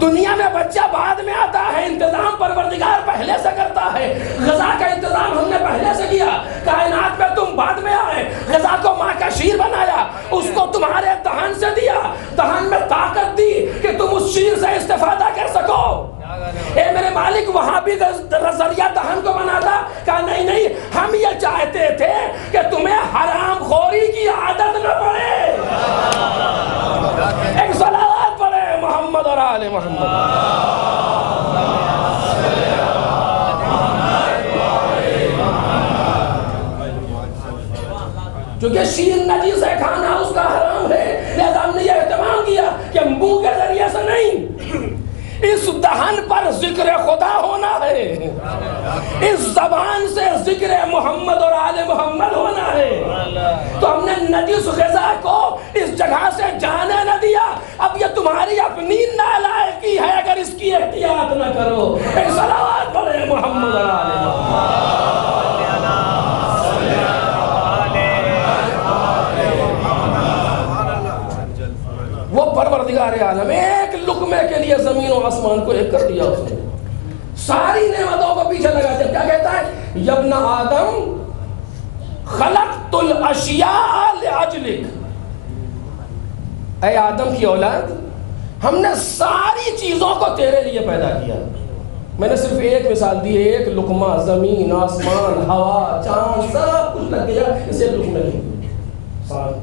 دنیا میں بچہ بعد میں آتا ہے، انتظام پروردگار پہلے سے کرتا ہے. غذا کا انتظام ہم نے پہلے سے کیا. کائنات میں تم بعد میں آئے، غذا کو ماں کا شیر بنایا، اس کو تمہارے دہن سے دیا، دہن میں طاقت دی کہ تم اس شیر سے استفادہ کر سکو. اے میرے مالک، وہاں بھی ذریعہ دہن کو بناتا. کہا نہیں نہیں، ہم یہ چاہتے تھے کہ تمہیں حرام خوری کی عادت نہ پڑے. ایک صلوات پڑھے محمد اور آل محمد. چونکہ شیر نجیس ہے، کھانا اس کا حرام ہے، لہذا ہم نے یہ اہتمام کیا کہ منہ کے ذریعے سے نہیں، اس دہن پر ذکر خدا ہونا ہے، اس زبان سے ذکر محمد اور آل محمد ہونا ہے. تو ہم نے نجس غذا کو اس جگہ سے جانے نہ دیا. اب یہ تمہاری اپنی نالائقی ہے اگر اس کی احتیاط نہ کرو. ایک صلوات پڑھے محمد اور آل محمد. وہ پروردگار عالم ایک لقمے کے لیے زمین و آسمان کو ایک کر دیا. اس نے ساری نعمتوں کو پیچھے لگا دیا. کیا کہتا ہے؟ یبن آدم خلقت الاشیاء لأجلک. اے آدم کی اولاد، ہم نے ساری چیزوں کو تیرے لیے پیدا کیا. میں نے صرف ایک مثال دی ہے، ایک لقمہ، زمین، آسمان، ہوا، چاند، سب کچھ لگ گیا اس ایک لقمے میں.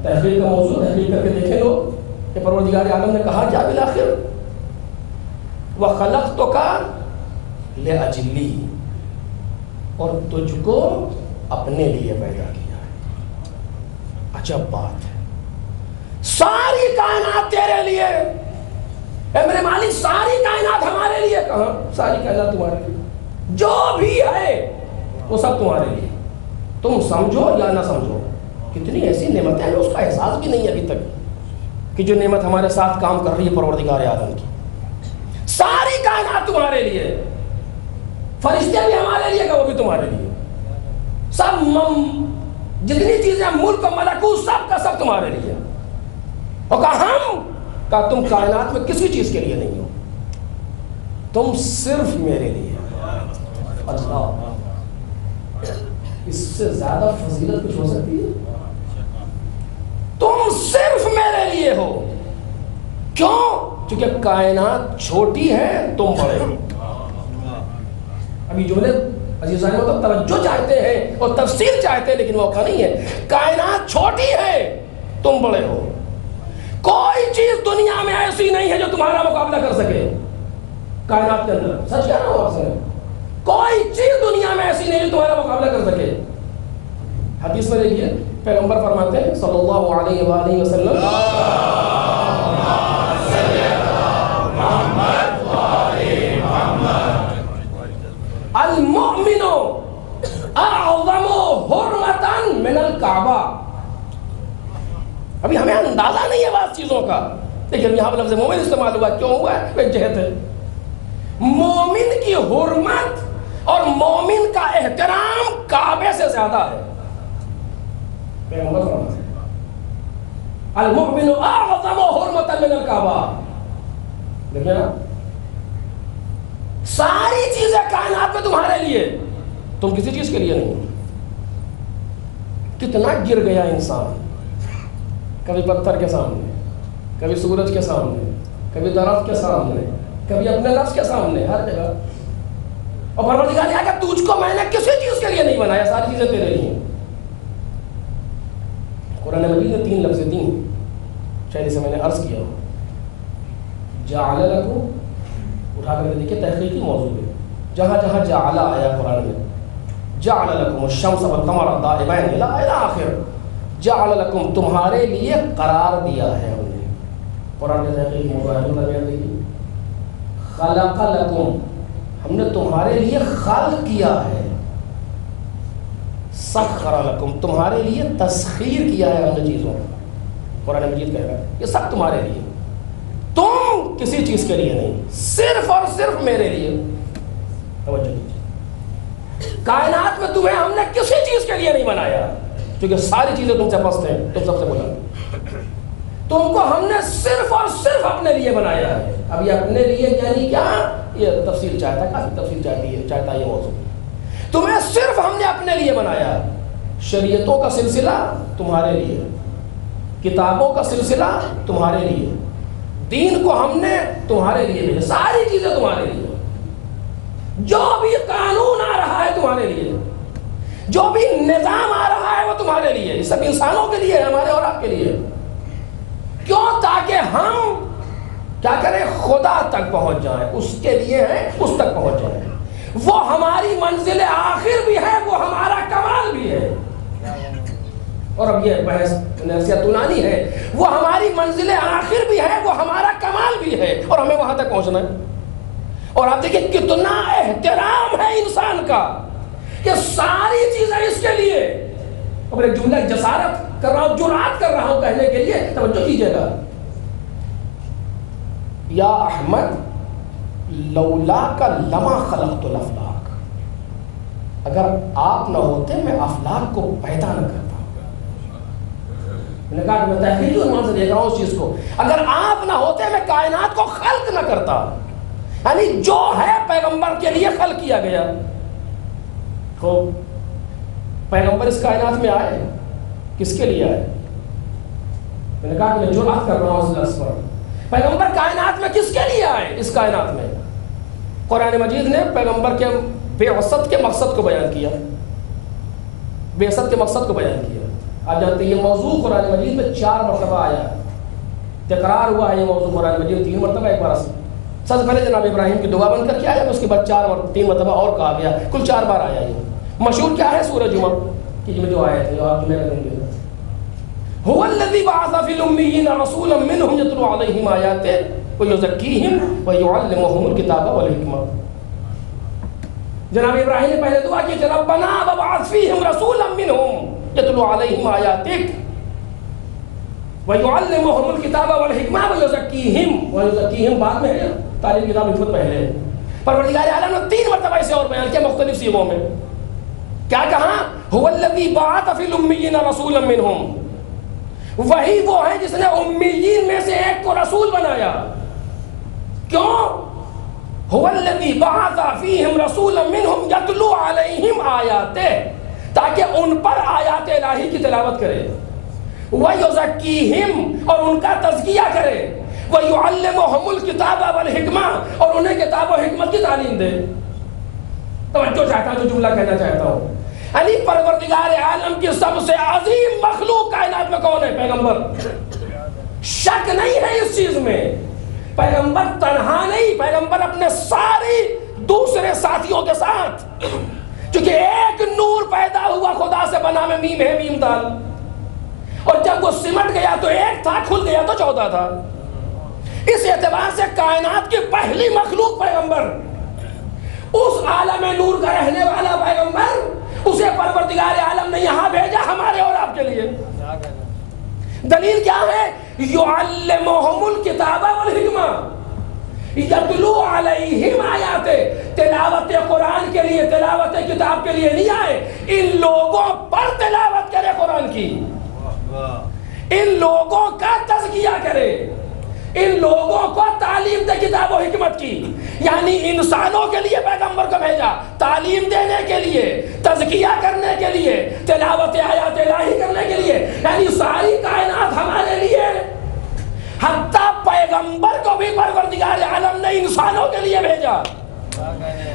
تحریر کا موضوع تحریر کر کے دیکھیں لوگ کہ پروردگار عالم نے کہا جا بالآخر وَخَلَقْتُكَ لِأَجْلِي، اور تجھ کو اپنے لیے پیدا کیا. عجب بات ہے، ساری کائنات تیرے لیے. اے میرے مالک، ساری کائنات ہمارے لیے. کہاں ساری کائنات تمہارے لیے؟ جو بھی ہے وہ سب تمہارے لیے. تم سمجھو یا نہ سمجھو. کتنی ایسی نعمتیں ہیں اس کا احساس بھی نہیں ابھی تک کہ جو نعمت ہمارے ساتھ کام کر رہی ہے پروردگار عالم کی. ساری کائنات تمہارے لیے، فرشتے بھی ہمارے لیے کہ وہ بھی تمہارے لیے. سب جتنی چیزیں ملک و ملکوت سب کا سب تمہارے لیے. اور کہا تم کائنات میں کسی چیز کے لیے نہیں ہو، تم صرف میرے لیے. اللہ، اس سے زیادہ فضیلت کچھ ہو سکتی ہے؟ تم صرف میرے لیے ہو. کیوں؟ چونکہ کائنات چھوٹی ہے، تم بڑے ہو. ابھی جملے عزیزان مطلب توجہ چاہتے ہیں اور تفسیر چاہتے ہیں، لیکن موقع نہیں ہے. کائنات چھوٹی ہے، تم بڑے ہو. کوئی چیز دنیا میں ایسی نہیں ہے جو تمہارا مقابلہ کر سکے. کائنات کے اندر سچ کہہ رہا ہوں آپ سے، کوئی چیز دنیا میں ایسی نہیں جو تمہارا مقابلہ کر سکے. حدیث میں دیکھیے پیغمبر فرماتے ہیں صلی اللہ علیہ وآلہ وسلم، المؤمن اعظم حرمتا من الکعبہ. ابھی ہمیں اندازہ نہیں ہے بعض چیزوں کا، لیکن یہاں پر لفظ مومن استعمال ہوا. کیوں ہوا ہے؟ وہ جہت ہے. مومن مومن کی حرمت اور مومن کا احترام کعبے سے زیادہ ہے. المؤمن اعظم حرمۃ من الکعبہ. دیکھیں نا, ساری چیزیں کائنات میں تمہارے لیے, تم کسی چیز کے لیے نہیں. کتنا گر گیا انسان, کبھی پتھر کے سامنے, کبھی سورج کے سامنے, کبھی درخت کے سامنے, کبھی اپنے نفس کے سامنے, ہر جگہ. اور پروردگار نے کہا کہ تجھ کو میں نے کسی چیز کے لیے نہیں بنایا, ساری چیزیں تیرے لیے. قرآن مجید نے 3 لفظیں دی, شاید اسے میں نے عرض کیا. جعل لکم, اٹھا کر دیکھیں تحقیقی موضوع ہے, جہاں جہاں جعل آیا قرآن میں, جعل لکم الشمس والقمر دائبین الی آخر, جعل لکم تمہارے لیے قرار دیا ہے ہم نے. قرآن کے تحقیقی موضوع ہے, خلق لکم, ہم نے تمہارے لیے خلق کیا ہے. سخر لکم, تمہارے لیے تسخیر کیا ہے ہم نے چیزوں. قرآن مجید کہہ رہا ہے یہ سب تمہارے لیے, تم کسی چیز کے لیے نہیں, صرف اور صرف میرے لیے. توجہ دیجیے, کائنات میں تمہیں ہم نے کسی چیز کے لیے نہیں بنایا, کیونکہ ساری چیزیں تم سے پست ہیں, تم سب سے بلند. تم کو ہم نے صرف اور صرف اپنے لیے بنایا ہے. اب یہ اپنے لیے یعنی کیا, یہ تفصیل چاہتا ہے, کافی تفصیل چاہتا ہے یہ موضوع. تمہیں صرف ہم نے اپنے لیے بنایا. شریعتوں کا سلسلہ تمہارے لیے, کتابوں کا سلسلہ تمہارے لیے, دین کو ہم نے تمہارے لیے بھیجا, ساری چیزیں تمہارے لیے. جو بھی قانون آ رہا ہے تمہارے لیے, جو بھی نظام آ رہا ہے وہ تمہارے لیے. یہ سب انسانوں کے لیے ہے, ہمارے اور آپ کے لیے. کیوں؟ تاکہ ہم کیا کریں, خدا تک پہنچ جائیں. اس کے لیے ہے, اس تک پہنچ جائیں. وہ ہماری منزل آخر بھی ہے, وہ ہمارا کمال بھی ہے. اور اب یہ بحث نفسیات طولانی ہے. وہ ہماری منزل آخر بھی ہے, وہ ہمارا کمال بھی ہے, اور ہمیں وہاں تک پہنچنا ہے. اور آپ دیکھیں کتنا احترام ہے انسان کا کہ ساری چیزیں اس کے لیے. اور ایک جملہ جسارت کر رہا ہوں, جرات کر رہا ہوں کہنے کے لیے, توجہ کیجیے گا. یا احمد لولا کا لما خلقت الافلاک, اگر آپ نہ ہوتے میں افلاک کو پیدا نہ کرتا. میں نے کہا کہ میں تحقیقی عنوان سے دیکھ رہا ہوں اس چیز کو, اگر آپ نہ ہوتے میں کائنات کو خلق نہ کرتا. یعنی جو ہے پیغمبر کے لیے خلق کیا گیا. خوب, پیغمبر اس کائنات میں آئے, کس کے لیے آئے؟ میں نے کہا کہ میں جرات کر رہا ہوں اس لفظ پر. پیغمبر کائنات میں کس کے لیے آئے اس کائنات میں؟ قرآن مجید نے پیغمبر کے بعثت کے مقصد کو بیان کیا, بعثت کے مقصد کو بیان کیا. آپ جانتے ہیں یہ موضوع قرآن مجید میں 4 مرتبہ آیا ہے, تکرار ہوا ہے یہ موضوع قرآن مجید 3 مرتبہ. ایک بار سب سے پہلے جناب ابراہیم کی دعا بن کر کے آیا, اس کے بعد 3 مرتبہ اور کہا گیا, کل 4 بار آیا. یہ مشہور کیا ہے, سورہ جمعہ کی جو آیت ہے, آپ جمعہ کریں گے. هو الذي بعث في الأميين رسولا منهم يتلو عليهم آياته ويزكيهم ويعلمهم الكتاب والحكمة. جناب ابراہیم نے پہلے دعا کی, ربنا وابعث فيهم رسولا منهم يتلو عليهم آياتك ويعلمهم الكتاب والحكمة ويزكيهم بعد میں ہے, تعلیم کتاب حکمت پہلے. پروردگار عالم نے 3 مرتبہ اسے اور بیان کیا مختلف صیغوں میں. کیا کہا؟ هو الذي بعث في الأميين رسولا منهم, وہی وہ ہے جس نے امیین میں سے ایک کو رسول بنایا. کیوں؟ هو الذي بعث فيهم رسولا منهم يتلو عليهم آياته, تاکہ ان پر آیات الہی کی تلاوت کرے. وَيُزَكِّيهِمْ, اور ان کا تزکیہ کرے. وَيُعَلِّمُهُمُ الْكِتَابَ وَالْحِكْمَةَ, اور انہیں کتاب و حکمت کی تعلیم دے. توجہ چاہتا ہوں, جو جملہ کہنا چاہتا ہوں, یعنی پروردگار عالم کی سب سے عظیم مخلوق کائنات میں کون ہے؟ پیغمبر. شک نہیں ہے اس چیز میں, پیغمبر تنہا نہیں, پیغمبر اپنے ساری دوسرے ساتھیوں کے ساتھ, چونکہ ایک نور پیدا ہوا خدا سے بنا میں میم ہے میم دال, اور جب وہ سمٹ گیا تو ایک تھا, کھل گیا تو 14 تھا. اس اعتبار سے کائنات کی پہلی مخلوق پیغمبر, اس عالم نور کا رہنے والا پیغمبر, اسے پروردگار عالم نے یہاں بھیجا ہمارے اور آپ کے لیے. دلیل کیا ہے؟ یعلمہم الکتاب والحکمہ, یتلو علیہم آیات، تلاوت قرآن کے لیے، تلاوت کتاب کے لیے نہیں آئے، ان لوگوں پر تلاوت کرے قرآن کی، ان لوگوں کا تزکیہ کرے، ان لوگوں کو تعلیم دے کتاب و حکمت کی. یعنی انسانوں کے لیے پیغمبر کو بھیجا، تعلیم دینے کے لیے، تزکیہ کرنے کے لیے، تلاوت آیات الہی کرنے کے لیے. یعنی ساری کائنات ہمارے لیے، حتیٰ پیغمبر کو بھی پروردگار عالم نے انسانوں کے لیے بھیجا.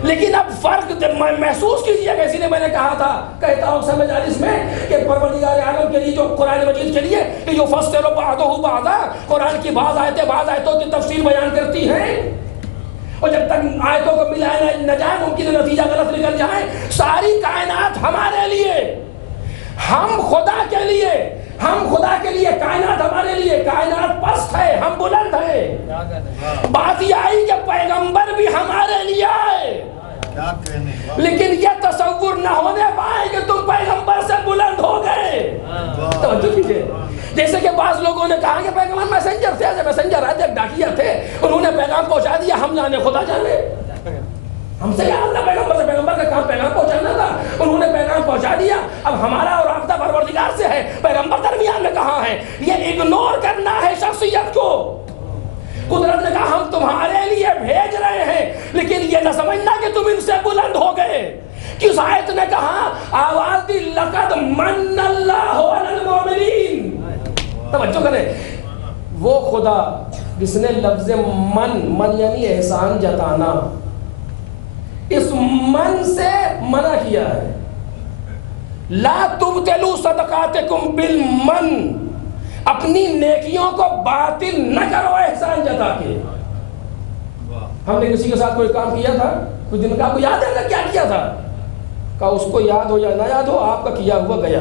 لیکن اب فرق محسوس کیجئے گا، اسی لیے میں نے کہا تھا، کہتا ہوں اکثر مجالس میں کہ پروردگار عالم کے لیے جو قرآن مجید کے لیے کہ جو فصل بعضہ بعضا، قرآن کی بعض آیتوں کی تفسیر بیان کرتی ہیں، اور جب تک آیتوں کو ملایا نہ جائے ممکن ہے نتیجہ غلط نکل جائے. ساری کائنات ہمارے لیے، ہم خدا کے لیے، ہم خدا کے لیے، کائنات ہمارے لیے. کائنات پست ہے، ہم بلند ہیں. بات یہ آئی کہ پیغمبر بھی ہمارے لیے آئے، لیکن یہ تصور نہ ہونے پائے کہ تم پیغمبر سے بلند ہو گئے. توجہ کیجئے. جیسے کہ بعض لوگوں نے کہا کہ پیغمبر میسنجر تھے، میسنجر آئے تھے، ڈاکیہ تھے، انہوں نے پیغام پہنچا دیا، ہم جانے خدا جانے. ہم سے کیا مطلب پیغمبر سے؟ پیغمبر کا کام پیغام پہنچانا تھا، انہوں نے پیغام پہنچا دیا. اب ہمارا اور رابطہ پروردگار سے ہے، پیغمبر درمیان میں کہاں ہے؟ یہ اگنور کرنا ہے شخصیت کو. قدرت نے کہا ہم تمہارے لیے بھیج رہے ہیں، لیکن یہ نہ سمجھنا کہ تم ان سے بلند ہو گئے. کس آیت نے کہا؟ آواز دی لقد من اللہ علی المؤمنین. توجہ کریں، وہ خدا جس نے لفظ من یعنی احسان جتانا، اس من سے منع کیا ہے. لا تبطلوا صدقاتکم بالمن، اپنی نیکیوں کو باطل نہ کرو احسان جتا کے. ہم نے کسی کے ساتھ کوئی کام کیا تھا کچھ دن کا، آپ کو یاد ہے نا کیا کیا تھا؟ کہ اس کو یاد ہو یا نہ یاد ہو، آپ کا کیا ہوا گیا.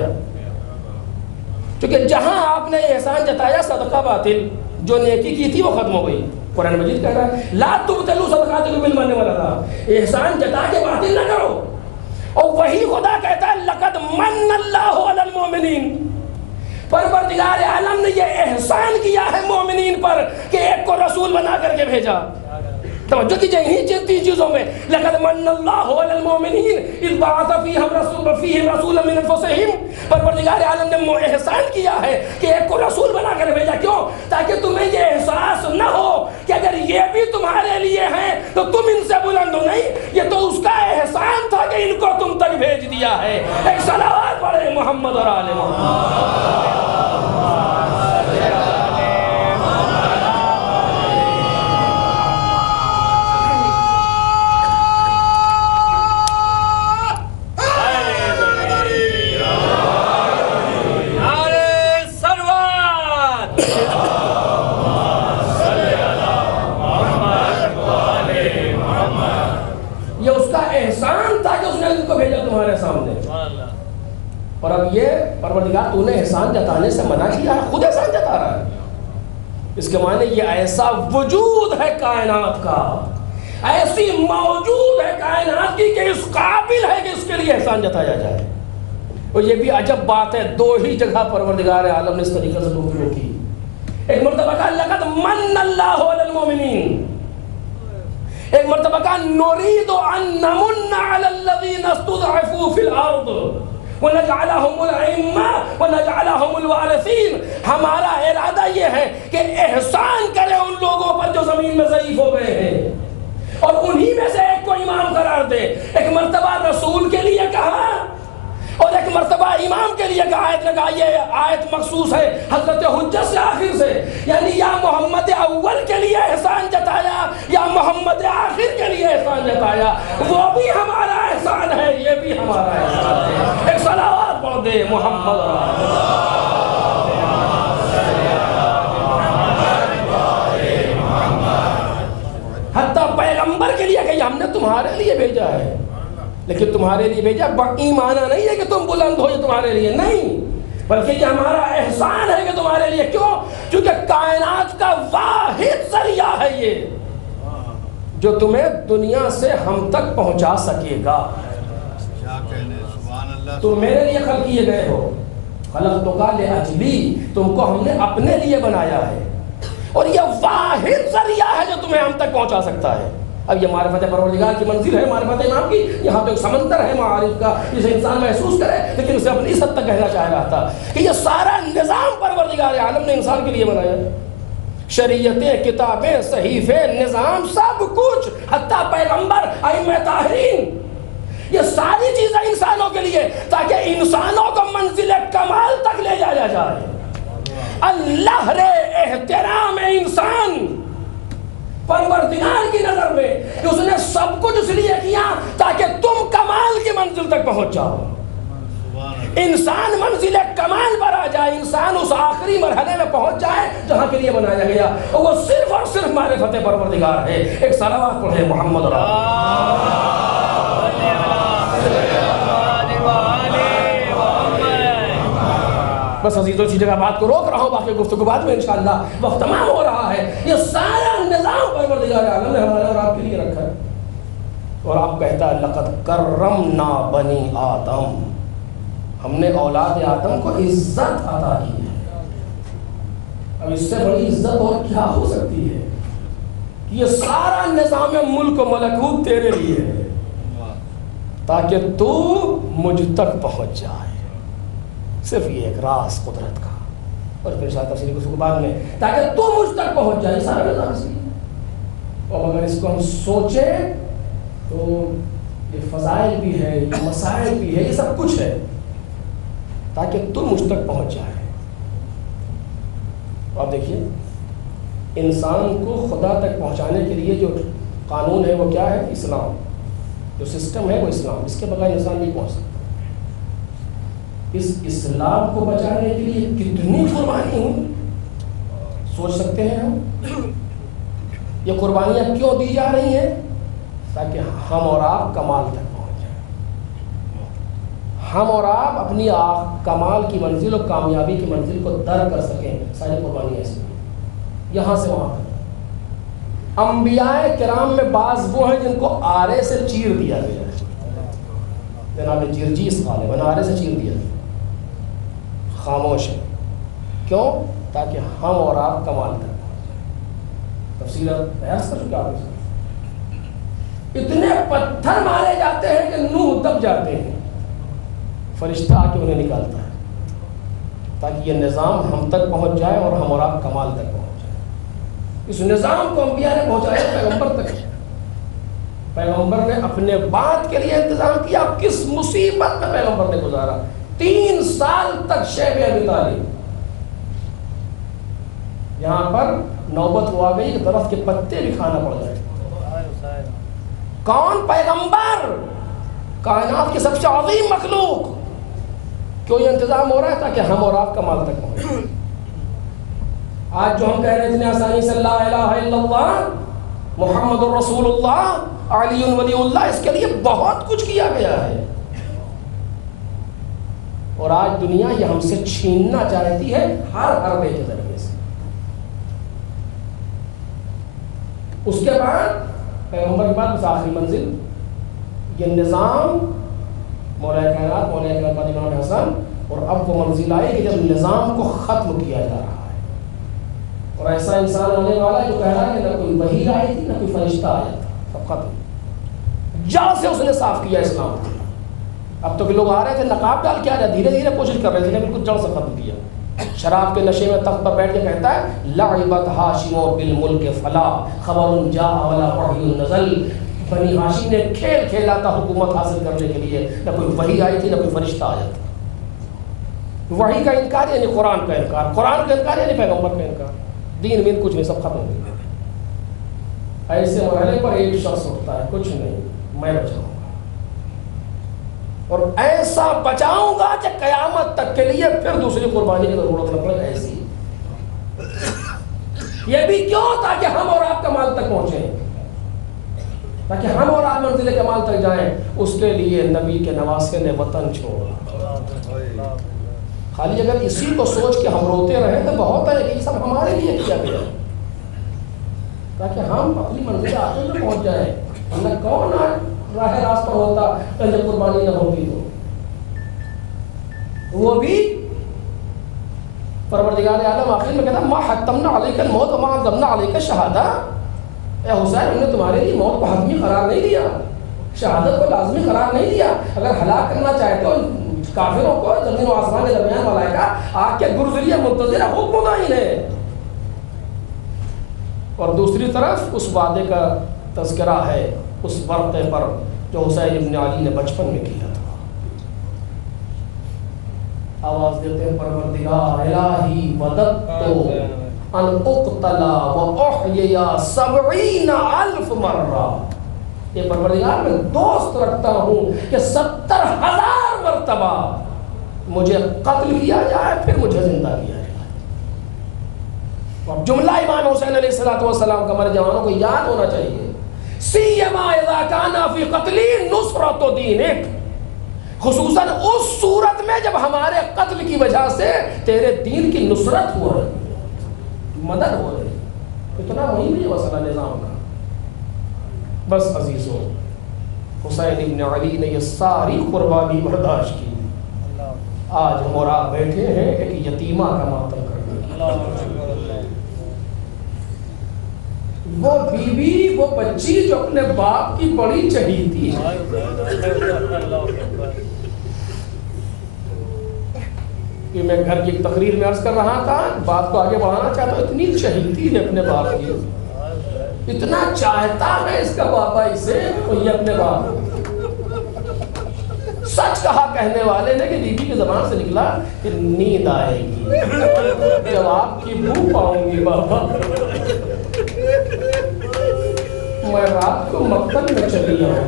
کیونکہ جہاں آپ نے احسان جتایا صدقہ باطل، جو نیکی کی تھی وہ ختم ہو گئی. قرآن مجید کہہ رہا ہے لا تبطلوا صدقاتکم بالمن والعذى، احسان جتا کے باطل نہ کرو. اور وہی خدا کہتا ہے لقد من اللہ علی المؤمنین، پروردگار عالم نے یہ احسان کیا ہے مومنین پر کہ ایک کو رسول بنا کر کے بھیجا. توجہ کیجئے انہی تین چیزوں میں، لقد من اللہ علی المؤمنین اذ بعث فیہم رسولا من انفسہم، پروردگار عالم نے احسان کیا ہے کہ ایک کو رسول بنا کر بھیجا. کیوں؟ تاکہ تمہیں یہ احساس نہ ہو کہ اگر یہ بھی تمہارے لیے ہیں تو تم ان سے بلند ہو. نہیں، یہ تو اس کا احسان تھا کہ ان کو تم تک بھیج دیا ہے. ایک صلوات پڑھیں محمد اور آل محمد. اور اب یہ پروردگار تو نے احسان جتانے سے منع کیا ہے، خود احسان جتا رہا ہے. اس کے معنی یہ ایسا وجود ہے کائنات کا، ایسی موجود ہے کائنات کی کہ اس قابل ہے کہ اس کے لیے احسان جتایا جائے. اور یہ بھی عجب بات ہے، دو ہی جگہ پروردگار عالم نے اس طریقے سے گفتگو کی. ایک مرتبہ کہا لقد من اللہ علی المؤمنین، ایک مرتبہ کہا نرید ان نمن علی الذین استضعفوا فی الارض وَنَجْعَلَهُمُ الْأَئِمَّةَ وَنَجْعَلَهُمُ الْوَارِثِينَ. ہمارا ارادہ یہ ہے کہ احسان کرے ان لوگوں پر جو زمین میں ضعیف ہو گئے ہیں اور انہی میں سے ایک کو امام قرار دے. ایک مرتبہ رسول کے لیے کہا اور ایک مرتبہ امام کے لیے کہا. آیت نے کہا یہ آیت مخصوص ہے حضرت حجت سے آخر سے، یعنی یا محمد اول کے لیے احسان جتایا یا محمد آخر کے لیے احسان جتایا. وہ بھی ہمارا احسان ہے، یہ بھی ہمارا احسان ہے. ایک صلوات پڑھ دے محمد. حتیٰ پیغمبر کے لیے کہ ہم نے تمہارے لیے بھیجا ہے، لیکن تمہارے لیے بھیجا ایمانہ نہیں ہے کہ تم بلند ہو، یہ تمہارے لیے نہیں، بلکہ یہ ہمارا احسان ہے کہ تمہارے لیے. کیوں؟ کیونکہ کائنات کا واحد ذریعہ ہے یہ جو تمہیں دنیا سے ہم تک پہنچا سکے گا. تم میرے لیے خلق کیے گئے ہو، خلقتک لأجلی، تم کو ہم نے اپنے لیے بنایا ہے. اور یہ واحد ذریعہ ہے جو تمہیں ہم تک پہنچا سکتا ہے. اب یہ معرفت پروردگار کی منزل ہے, معرفت امام کی, یہاں تو ایک سمندر ہے معارف کا جسے انسان محسوس کرے, لیکن اسے اپنی اس حد تک کہنا چاہ رہا تھا کہ یہ سارا نظام پروردگار عالم نے انسان کے لیے بنایا. شریعتیں, کتابیں, صحیفے, نظام, سب کچھ, حتیٰ پیغمبر, ائمہ طاہرین, یہ ساری چیزیں انسانوں کے لیے, تاکہ انسانوں کو منزل کمال تک لے جایا جائے. اللہ رے احترام انسان پروردگار کی نظر میں کہ اس نے سب کچھ اس لیے کیا تاکہ تم کمال کی منزل تک پہنچ جاؤ. انسان منزل کمال پر آ جائے, انسان اس آخری مرحلے میں پہنچ جائے جہاں کے لیے بنایا گیا, اور وہ صرف اور صرف معرفت پروردگار ہے. ایک صلوات پڑھے محمد بس عزیزوں اسی جگہ بات کو روک رہا ہوں, باقی گفتگو بعد میں انشاءاللہ, وقت تمام ہو رہا ہے. یہ سارا نظام پروردگار عالم نے ہمارے اور آپ کے لیے رکھا ہے. اور آپ کہتا ہے لقد کرمنا بنی آدم, ہم نے اولاد آدم کو عزت عطا کی ہے. اب اس سے بڑی عزت اور کیا ہو سکتی ہے کہ یہ سارا نظام ملک و ملکوت تیرے لیے ہے تاکہ تو مجھ تک پہنچ جائے. صرف یہ ایک راز قدرت کا, اور پھر شاید تفصیلی کو بعد میں, تاکہ تو مجھ تک پہنچ جائے. سارا نظام اس لیے, اور اگر اس کو ہم سوچیں تو یہ فضائل بھی ہے, یہ مسائل بھی ہے, یہ سب کچھ ہے تاکہ تو مجھ تک پہنچ جائے. آپ دیکھیے انسان کو خدا تک پہنچانے کے لیے جو قانون ہے وہ کیا ہے؟ اسلام. جو سسٹم ہے وہ اسلام, اس کے بغیر انسان نہیں پہنچ سکتا. اس اسلام کو بچانے کے لیے کتنی قربانی ہوئی سوچ سکتے ہیں ہم. یہ قربانیاں کیوں دی جا رہی ہیں؟ تاکہ ہم اور آپ کمال تک پہنچ جائیں. ہم اور آپ اپنی کمال کی منزل اور کامیابی کی منزل کو در کر سکیں. ساری قربانیاں ایسی یہاں سے وہاں تک. انبیاء کرام میں بعض وہ ہیں جن کو آرے سے چیر دیا گیا ہے. جناب جرجیس غالباً آرے سے چیر دیا گیا, خاموش ہے. کیوں؟ تاکہ ہم اور آپ کمال تک پہنچ جائیں. تفصیل بیان کر چکا آپ. اتنے پتھر مارے جاتے ہیں کہ نوح دب جاتے ہیں, فرشتہ آ کے انہیں نکالتا ہے تاکہ یہ نظام ہم تک پہنچ جائے اور ہم اور آپ کمال تک پہنچ جائیں. اس نظام کو انبیاء نے پہنچایا پیغمبر تک. پیغمبر نے اپنے بات کے لیے انتظام کیا. کس مصیبت میں پیغمبر نے گزارا. 3 سال تک شیب ابی طالب, یہاں پر نوبت ہوا گئی کہ درخت کے پتے بھی کھانا پڑ گئے. کون؟ پیغمبر, کائنات کی سب سے عظیم مخلوق. کیوں یہ انتظام ہو رہا ہے؟ تاکہ ہم اور آپ کمال تک پہنچیں. آج جو ہم کہہ رہے ہیں اتنے آسانی سے لا الہ الا اللہ محمد الرسول اللہ علی ولی اللہ, اس کے لیے بہت کچھ کیا گیا ہے, اور آج دنیا یہ ہم سے چھیننا چاہتی ہے ہر حربے کے ذریعے سے. اس کے بعد پیغمبر کے بعد آخری منزل یہ نظام مولا کائنات مولا کائنات امام حسن, اور اب وہ منزل آئے کہ جب نظام کو ختم کیا جا رہا ہے, اور ایسا انسان آنے والا ہے جو کہہ رہا ہے کہ نہ کوئی وحی آئی تھی نہ کوئی فرشتہ آیا تھا, سب ختم. جہاں سے اس نے صاف کیا اسلام کو. اب تو کہ لوگ آ رہے تھے نقاب ڈال کے آ رہے, دھیرے دھیرے کوشش کر رہے تھے, بالکل جڑ سے ختم کیا. شراب کے نشے میں تخت پر بیٹھ کے کہتا ہے لعبت ہاشم بالملک فلا خبر جاء ولا وحی نزل. بنی ہاشم نے کھیل کھیلا تھا حکومت حاصل کرنے کے لیے, نہ کوئی وحی آئی تھی نہ کوئی فرشتہ آیا تھا. وحی کا انکار یعنی قرآن کا انکار, قرآن کا انکار یعنی پیغمبر کا انکار. دین وین کچھ نہیں, سب ختم ہو گیا. ایسے مرحلے پر ایک شخص اٹھتا ہے, کچھ نہیں میں بچاؤں گا, اور ایسا بچاؤں گا کہ قیامت تک کے لیے پھر دوسری قربانی کی ضرورت نہ پڑے. ایسی یہ بھی کیوں؟ تاکہ ہم اور آپ کمال تک پہنچیں, تاکہ ہم اور آپ منزل کمال تک جائیں. اس کے لیے نبی کے نواسے نے وطن چھوڑا. خالی اگر اسی کو سوچ کے ہم روتے رہیں تو بہت ہے کہ یہ سب ہمارے لیے کیا گیا تاکہ ہم اپنی منزل آخر میں پہنچ جائیں. ہم نے کون راہ راست پر ہوتا پہلے قربانی نہ ہوتی تو وہ بھی پروردگار عالم آخر میں کہتا ما حتمنا علیک الموت وما انزلنا علیک الشہادہ، اے حسین ہم نے تمہارے لیے موت کو حتمی قرار نہیں دیا، شہادت کو لازمی قرار نہیں دیا، اگر ہلاک کرنا چاہے تو کافروں کو زمین و آسمان کے درمیان ملائکہ آگ کے گرزریہ منتظرہ حکم متعین ہے۔ اور دوسری طرف اس وعدے کا تذکرہ ہے اس ورقے پر جو حسین ابن علی نے بچپن میں کیا تھا۔ آواز دیتے ہیں پروردگار الہی وددتو ان اقتلا و احییا 70,000 مرہ، یہ پروردگار میں دوست رکھتا ہوں کہ 70,000 مرتبہ مجھے قتل کیا جائے پھر مجھے زندہ کیا جائے۔ اور جملہ امام حسین علیہ السلام کا ہمارے جوانوں کو یاد ہونا چاہیے، سیما اذا کان فی قتلی نصرت دینک، خصوصاً اس صورت میں جب ہمارے قتل کی وجہ سے تیرے دین کی نصرت ہو رہی ہے، مدد ہو رہی ہے، اتنا وہی نہیں مسئلہ نظام کا۔ بس عزیزوں، حسین ابن علی نے یہ ساری قربانی برداشت کی، آج ہم اور آپ بیٹھے ہیں ایک یتیمہ کا ماتم کرنے، وہ بیوی وہ بچی جو اپنے باپ کی بڑی چہیتی ہے، کہ میں گھر کی ایک تقریر میں عرض کر رہا تھا، بات کو آگے بڑھانا چاہتا ہوں، اتنی چہیتی ہے اپنے باپ کی، اتنا چاہتا ہے اس کا بابا اسے، اور یہ اپنے باپ کو سچ کہا کہنے والے نے کہ بی بی کی زبان سے نکلا کہ نیند آئے گی جب آپ کی بو پاؤں گی بابا، میں رات کو مکتب میں چلی آؤں۔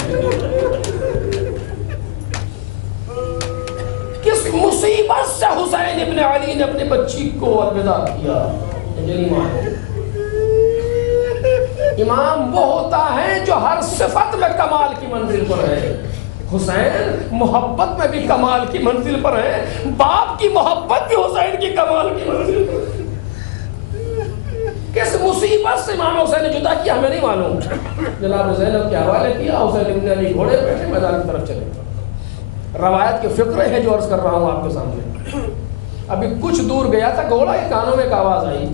کس مصیبت سے حسین ابن علی نے اپنی بچی کو الوداع کیا، امام وہ ہوتا ہے جو ہر صفت میں کمال کی منزل پر ہے۔ حسین محبت میں بھی کمال کی منزل پر ہے، باپ کی محبت بھی حسین کی کمال کی منزل پر ہے۔ کس مصیبت سے امام حسین نے جدا کیا ہمیں نہیں معلوم، جناب زینب کے حوالے کیا، حسین ابن علی گھوڑے بیٹھے میدان کی طرف چلے۔ روایت کے فقرے ہیں جو عرض کر رہا ہوں آپ کے سامنے۔ ابھی کچھ دور گیا تھا، گھوڑا کے کانوں میں ایک آواز آئی،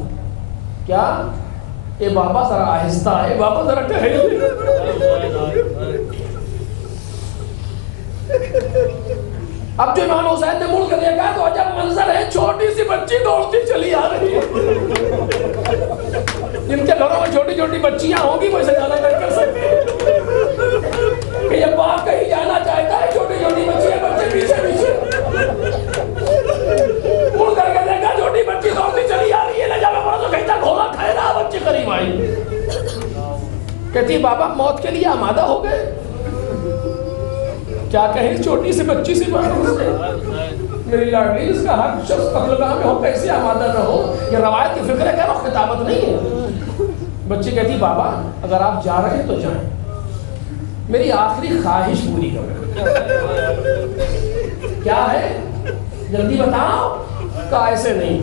کیا؟ اے بابا ذرا آہستہ ہے، بابا ذرا ٹہل۔ اب جو امام حسین نے مڑ کر دیکھا تو عجب منظر ہے، چھوٹی سی بچی دوڑتی چلی آ رہی ہے۔ جن کے گھروں میں چھوٹی چھوٹی بچیاں ہوں گی وہ اسے زیادہ نہیں کر سکتے کہ یہ باپ کہیں جانا چاہتا ہے، چھوٹی چھوٹی بچیاں، بچے پیچھے پیچھے مڑ کر کے دیکھا چھوٹی بچی دوڑتی چلی آ رہی ہے، نہ جانا پڑا تو کہتا گھوڑا کھائے رہا، بچی قریب آئی، کہتی بابا موت کے لیے آمادہ ہو گئے۔ کیا کہیں چھوٹی سی بچی سی بات ہے، میری لاڈلی اس کا حق شخص قتلگاہ میں ہو کیسے آمادہ نہ ہو، یہ روایت کی فکر ہے کہ وہ خطابت نہیں ہے۔ بچی کہتی بابا اگر آپ جا رہے ہیں تو جائیں، میری آخری خواہش پوری کریں۔ کیا ہے جلدی بتاؤ، کہا ایسے نہیں،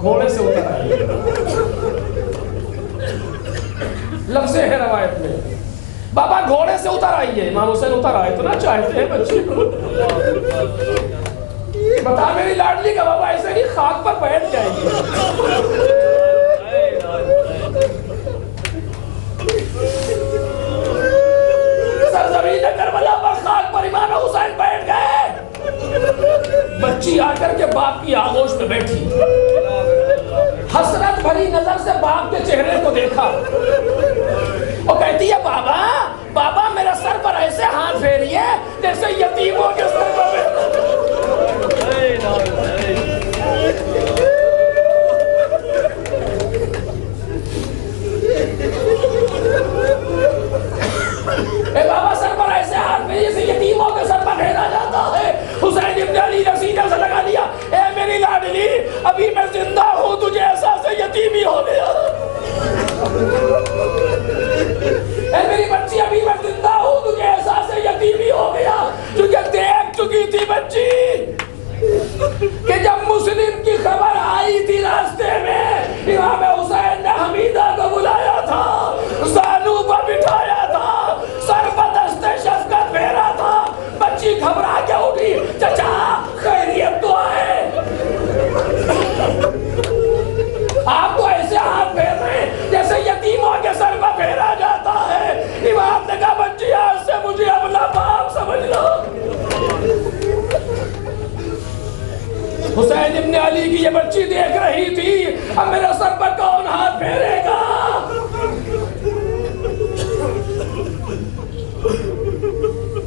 گھوڑے سے اتر آئیے۔ لفظیں ہیں روایت میں، بابا گھوڑے سے اتر آئیے۔ امام حسین اتر آئے تو نہ چاہتے ہیں بچی کو، بتا میری لاڈلی کا بابا ایسے نہیں خاک پر بیٹھ جائیں گے۔ سرزمین کربلا پر خاک پر امام حسین بیٹھ گئے۔ بچی آ کر کے باپ کی آغوش میں بیٹھی، حسرت بھری نظر سے باپ کے چہرے کو دیکھا، وہ کہتی ہے بابا بابا میرے سر پر ایسے ہاتھ پھیریے جیسے یتیموں کے سر پر۔ اے بابا سر پر ایسے ہاتھ پھیریے جیسے یتیموں کے سر پر پھیرا جاتا ہے۔ حسین ابن علی نے سینے سے لگا دیا، اے میری لاڈلی ابھی میں زندہ ہوں، تجھے احساس یتیمی ہو گیا۔ علی کی یہ بچی دیکھ رہی تھی اب میرے سر پر کون ہاتھ پھیرے گا؟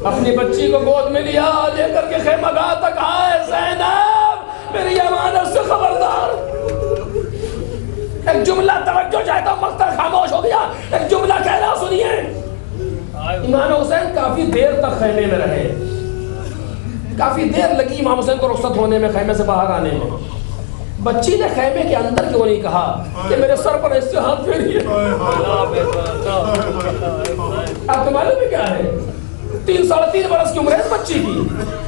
اپنی بچی کو گود میں لیا، لے کر کے خیمہ گاہ تک آئے، زینب میری امانت سے خبردار۔ ایک جملہ توجہ چاہتا ہوں، مقتل خاموش ہو گیا، ایک جملہ کہنا سنیے۔ امام حسین کافی دیر تک خیمے میں رہے، کافی دیر لگی امام حسین کو رخصت ہونے میں، خیمے سے باہر آنے میں۔ بچی نے خیمے کے اندر کیوں نہیں کہا کہ میرے سر پر اس سے ہاتھ پھیریے؟ آپ کو معلوم ہے کیا ہے؟ 3.5 برس کی عمر ہے اس بچی کی،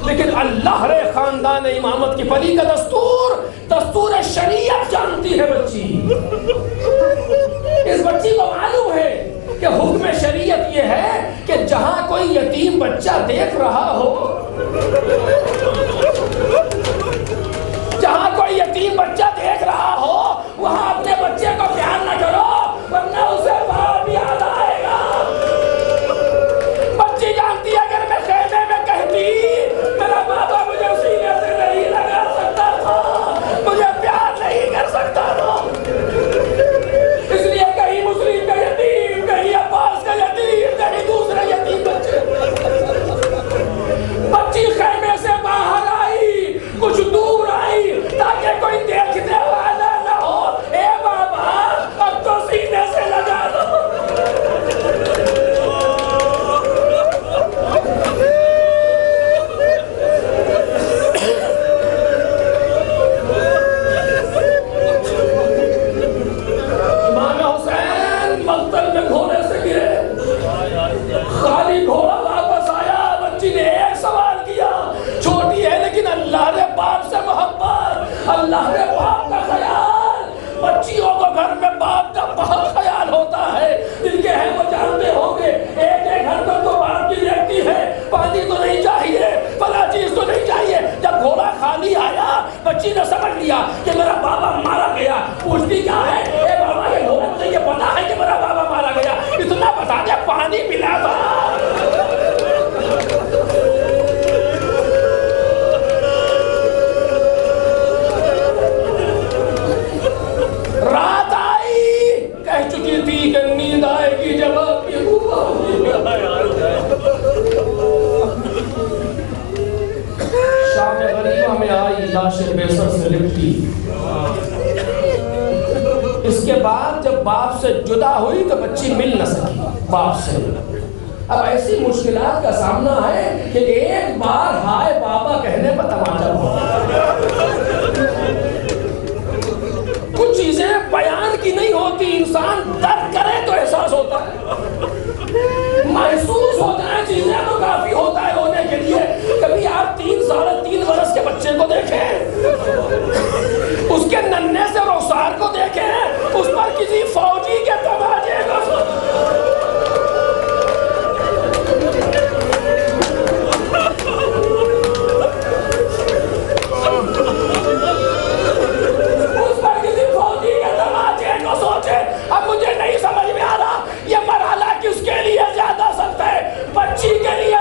لیکن اللہ رے خاندان امامت کی پلی کا دستور شریعت جانتی ہے بچی۔ اس بچی کو معلوم ہے کہ حکم شریعت یہ ہے کہ جہاں کوئی یتیم بچہ دیکھ رہا ہو، جہاں کوئی یتیم بچہ دیکھ رہا ہو وہاں اپنے بچے کو پیار نہ کرو ورنہ اسے باپ یاد آئے گا۔ بچی جانتی ہے اگر میں خیمے میں کہتی میرا بابا مجھے سینے سے نہیں لگا سکتا تھا، مجھے پیار نہیں کر سکتا تھا، اس لیے کہیں مسلم کا یتیم، کہیں عباس کا یتیم، کہیں دوسرے یتیم بچے۔ بچی خیمے سے باہر آئی، کچھ دور آئی تاکہ کوئی دیکھنے والا نہ ہو، اے بابا اب تو سینے سے لگا دو۔ امام حسین مقتل میں گھوڑے سے گرے، خالی گھوڑا واپس آیا۔ بچی نے ایک سوال کیا، چھوٹی ہے لیکن اللہ نے باپ سے محبت، اللہ نے باپ کا خیال۔ بچیوں کو گھر میں باپ کا بہت خیال ہوتا ہے، جن کے ہیں وہ جانتے ہوں گے۔ ایک ایک حرکت تو باپ کی دیکھتی ہے، پانی تو نہیں چاہیے، فلاں چیز تو نہیں چاہیے۔ جب گھوڑا خالی آیا بچی نے سمجھ لیا کہ میرا بابا مارا گیا۔ پوچھتی کیا ہے؟ اے بابا یہ گھوڑا مجھے یہ پتا ہے کہ میرا بابا مارا گیا، اتنا بتا دے پانی پلا تھا۔ رات آئی، کہہ چکی تھی کہ نیند آئے گی جب آپ کی روح آئے گی۔ شام غریبہ میں آئی، لاش بیسر سے لپٹی۔ اس کے بعد جب باپ سے جدا ہوئی تو بچی مل نہ سکی باپ سے۔ اب ایسی مشکلات کا سامنا ہے کہ ایک بار ہائے بابا کہنے پر تماچا ہوتا ہے۔ کچھ چیزیں بیان کی نہیں ہوتی، انسان درد کرے تو احساس ہوتا ہے، محسوس ہوتا ہے، چیزیں تو کافی ہوتا ہے ہونے کے لیے۔ کبھی آپ 3.5 برس کے بچے کو دیکھیں، اس کے ننھے سے رخسار کو دیکھیں، اس پر کسی فوجی کے تماچے کو سوچے۔ اب مجھے نہیں سمجھ میں آ رہا یہ مرحلہ کس کے لیے زیادہ سخت ہے، بچی کے لیے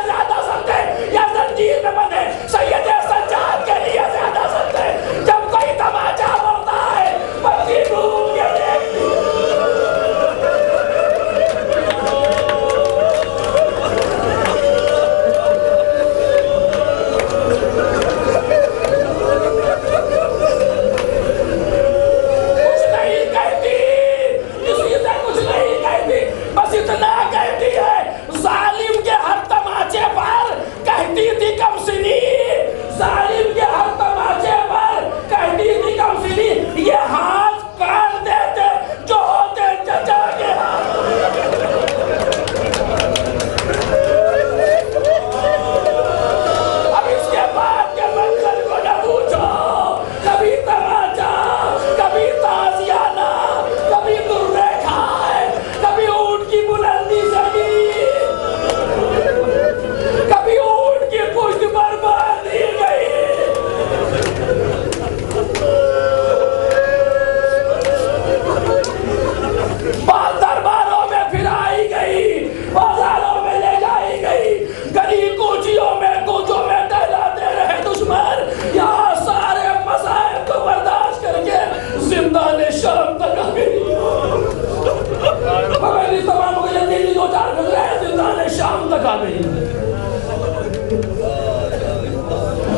شام تک آ گئی۔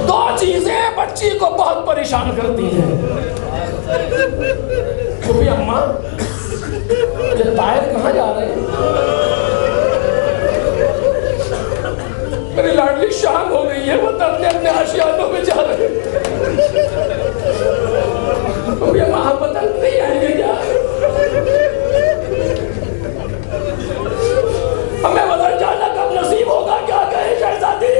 دو چیزیں بچی کو بہت پریشان کرتی ہیں۔ کبھی اماں یہ طاہر کہاں جا رہے ہیں؟ میری لاڈلی شام ہو گئی ہے، وہ اپنے اپنے آشیانوں میں جا رہے ہیں۔ کبھی اماں ہم پتہ نہیں آئیں گے کیا؟ ہمیں وطن جانا کب نصیب ہوگا، کیا کہیں شہزادی؟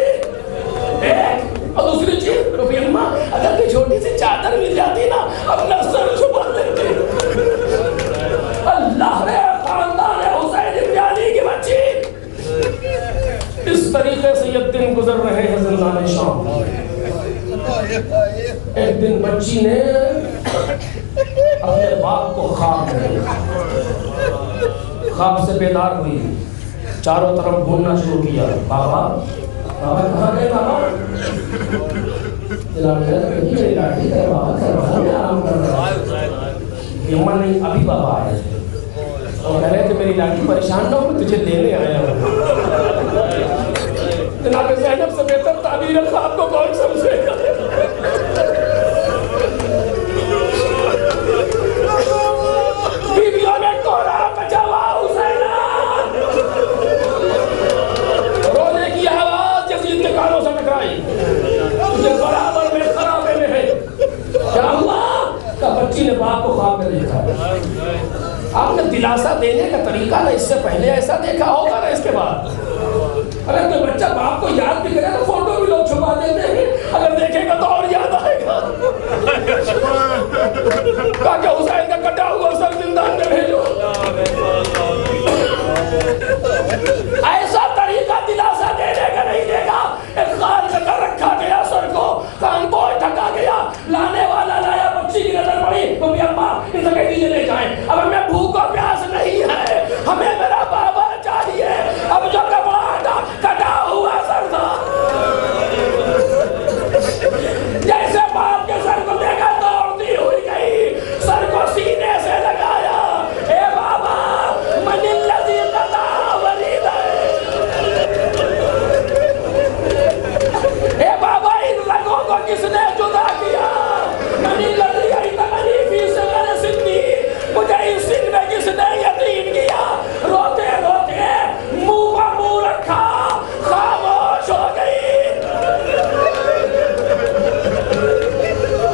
اور دوسری چیز کبھی اماں اگر کوئی چھوٹی سی چادر مل جاتی نا اپنا سر چھپا دیتے۔ اللہ رے خاندان حسین ابن علی کی بچی اس طریقے سے یہ دن گزر رہے ہیں زندان شام۔ ایک دن بچی نے اپنے باپ کو خواب میں، خواب سے بیدار ہوئی، چاروں طرف گھومنا شروع کیا۔ بابا بابا کہاں گئے بابا؟ میری لاڈلی ہے بابا، میں آرام کر رہا ہوں۔ اماں نہیں، ابھی بابا آئے اور کہہ رہے تھے میری لاڈلی پریشان نہ ہو، میں تجھے لینے آیا ہوں۔ جناب زینب سے بہتر تعبیر خواب کو کون سمجھے گا؟ بیویوں نے کوڑا بچاوا حسینہ، رونے کی آواز یزید کے کانوں سے ٹکرائی، تجھے برابر میں خرابے میں ہے۔ کیا ہوا؟ کہ بچی نے باپ کو خواب میں دیکھا۔ آپ نے دلاسا دینے کا طریقہ نہ اس سے پہلے ایسا دیکھا ہوگا نہ اس کے بعد۔ اگر کوئی بچہ باپ کو یاد بھی کرے تو فوٹو بھی لوگ چھپا دیتے ہیں، اگر دیکھے گا تو اور یاد آئے گا۔ کہا کہ حسین کا کٹا ہوا سر زندان میں بھیجو۔ ایسا طریقہ دلاسا دینے کا نہیں دے گا۔ ایک خال سے کر رکھا گیا سر کو، کان بوئے ڈھکا گیا، لانے والا لایا، بچی کی نظر پڑی، تو بھی اماں ان سے کہہ دیجئے لے جائیں، اب ہمیں بھوک اور پیاس نہیں ہے، ہمیں میرا بابا چاہیے۔ اب جو کپڑا ہٹا کٹا ہوا سر تھا، جیسے باپ کے سر کو دیکھا دوڑتی ہوئی گئی، سر کو سینے سے لگایا۔ اے بابا من الذی قطع ولیدہ، اے بابا ان رگوں کو کس نے جدا کیا؟ من الذی ایتمنی فی صغر سنی، مجھے اس سن میں کس نے یتیم کیا؟ روتے روتے منہ پر منہ رکھا، خاموش ہو گئی۔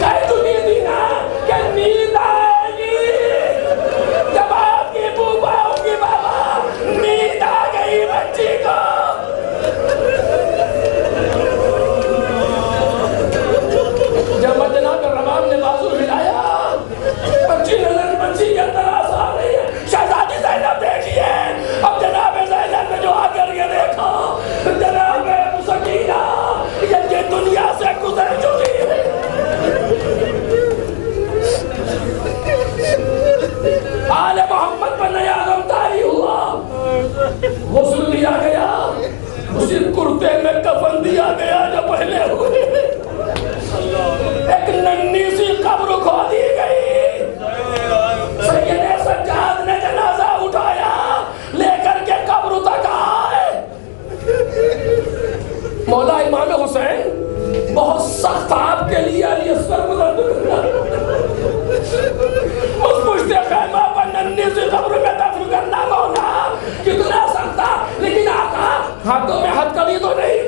کہہ چکی تھی نا کہ نیند آئے گی، جب آپ کی بوبا ہوگی بابا، نیند آ گئی بچی کو۔ جب جناب رباب نے بازو ہلایا، بچی نظر بچی کے اندر آ رہی ہے۔ شہزادی زینب دیکھیے، اب جناب زینب نے جو آ کر کے دیکھا، جناب سکینہ یہ دنیا سے گزر چکی ہے۔ آل محمد پر نیا غم طاری ہوا، غسل دیا گیا، اسی کرتے میں کفن دیا گیا جو پہلے ہوئے، ایک ننھی سی قبر کھودی گئی، سید سجاد نے جنازہ اٹھایا، لے کر کے قبر تک آئے۔ مولا امام حسین بہت سخت آپ کے لیے علی اصغر بلند کرنا، اس پشت خیمہ پر ننھی سی قبر میں دفن کرنا مولا کتنا سخت تھا، لیکن آقا ہاتھوں میں ہتھ کڑی تو نہیں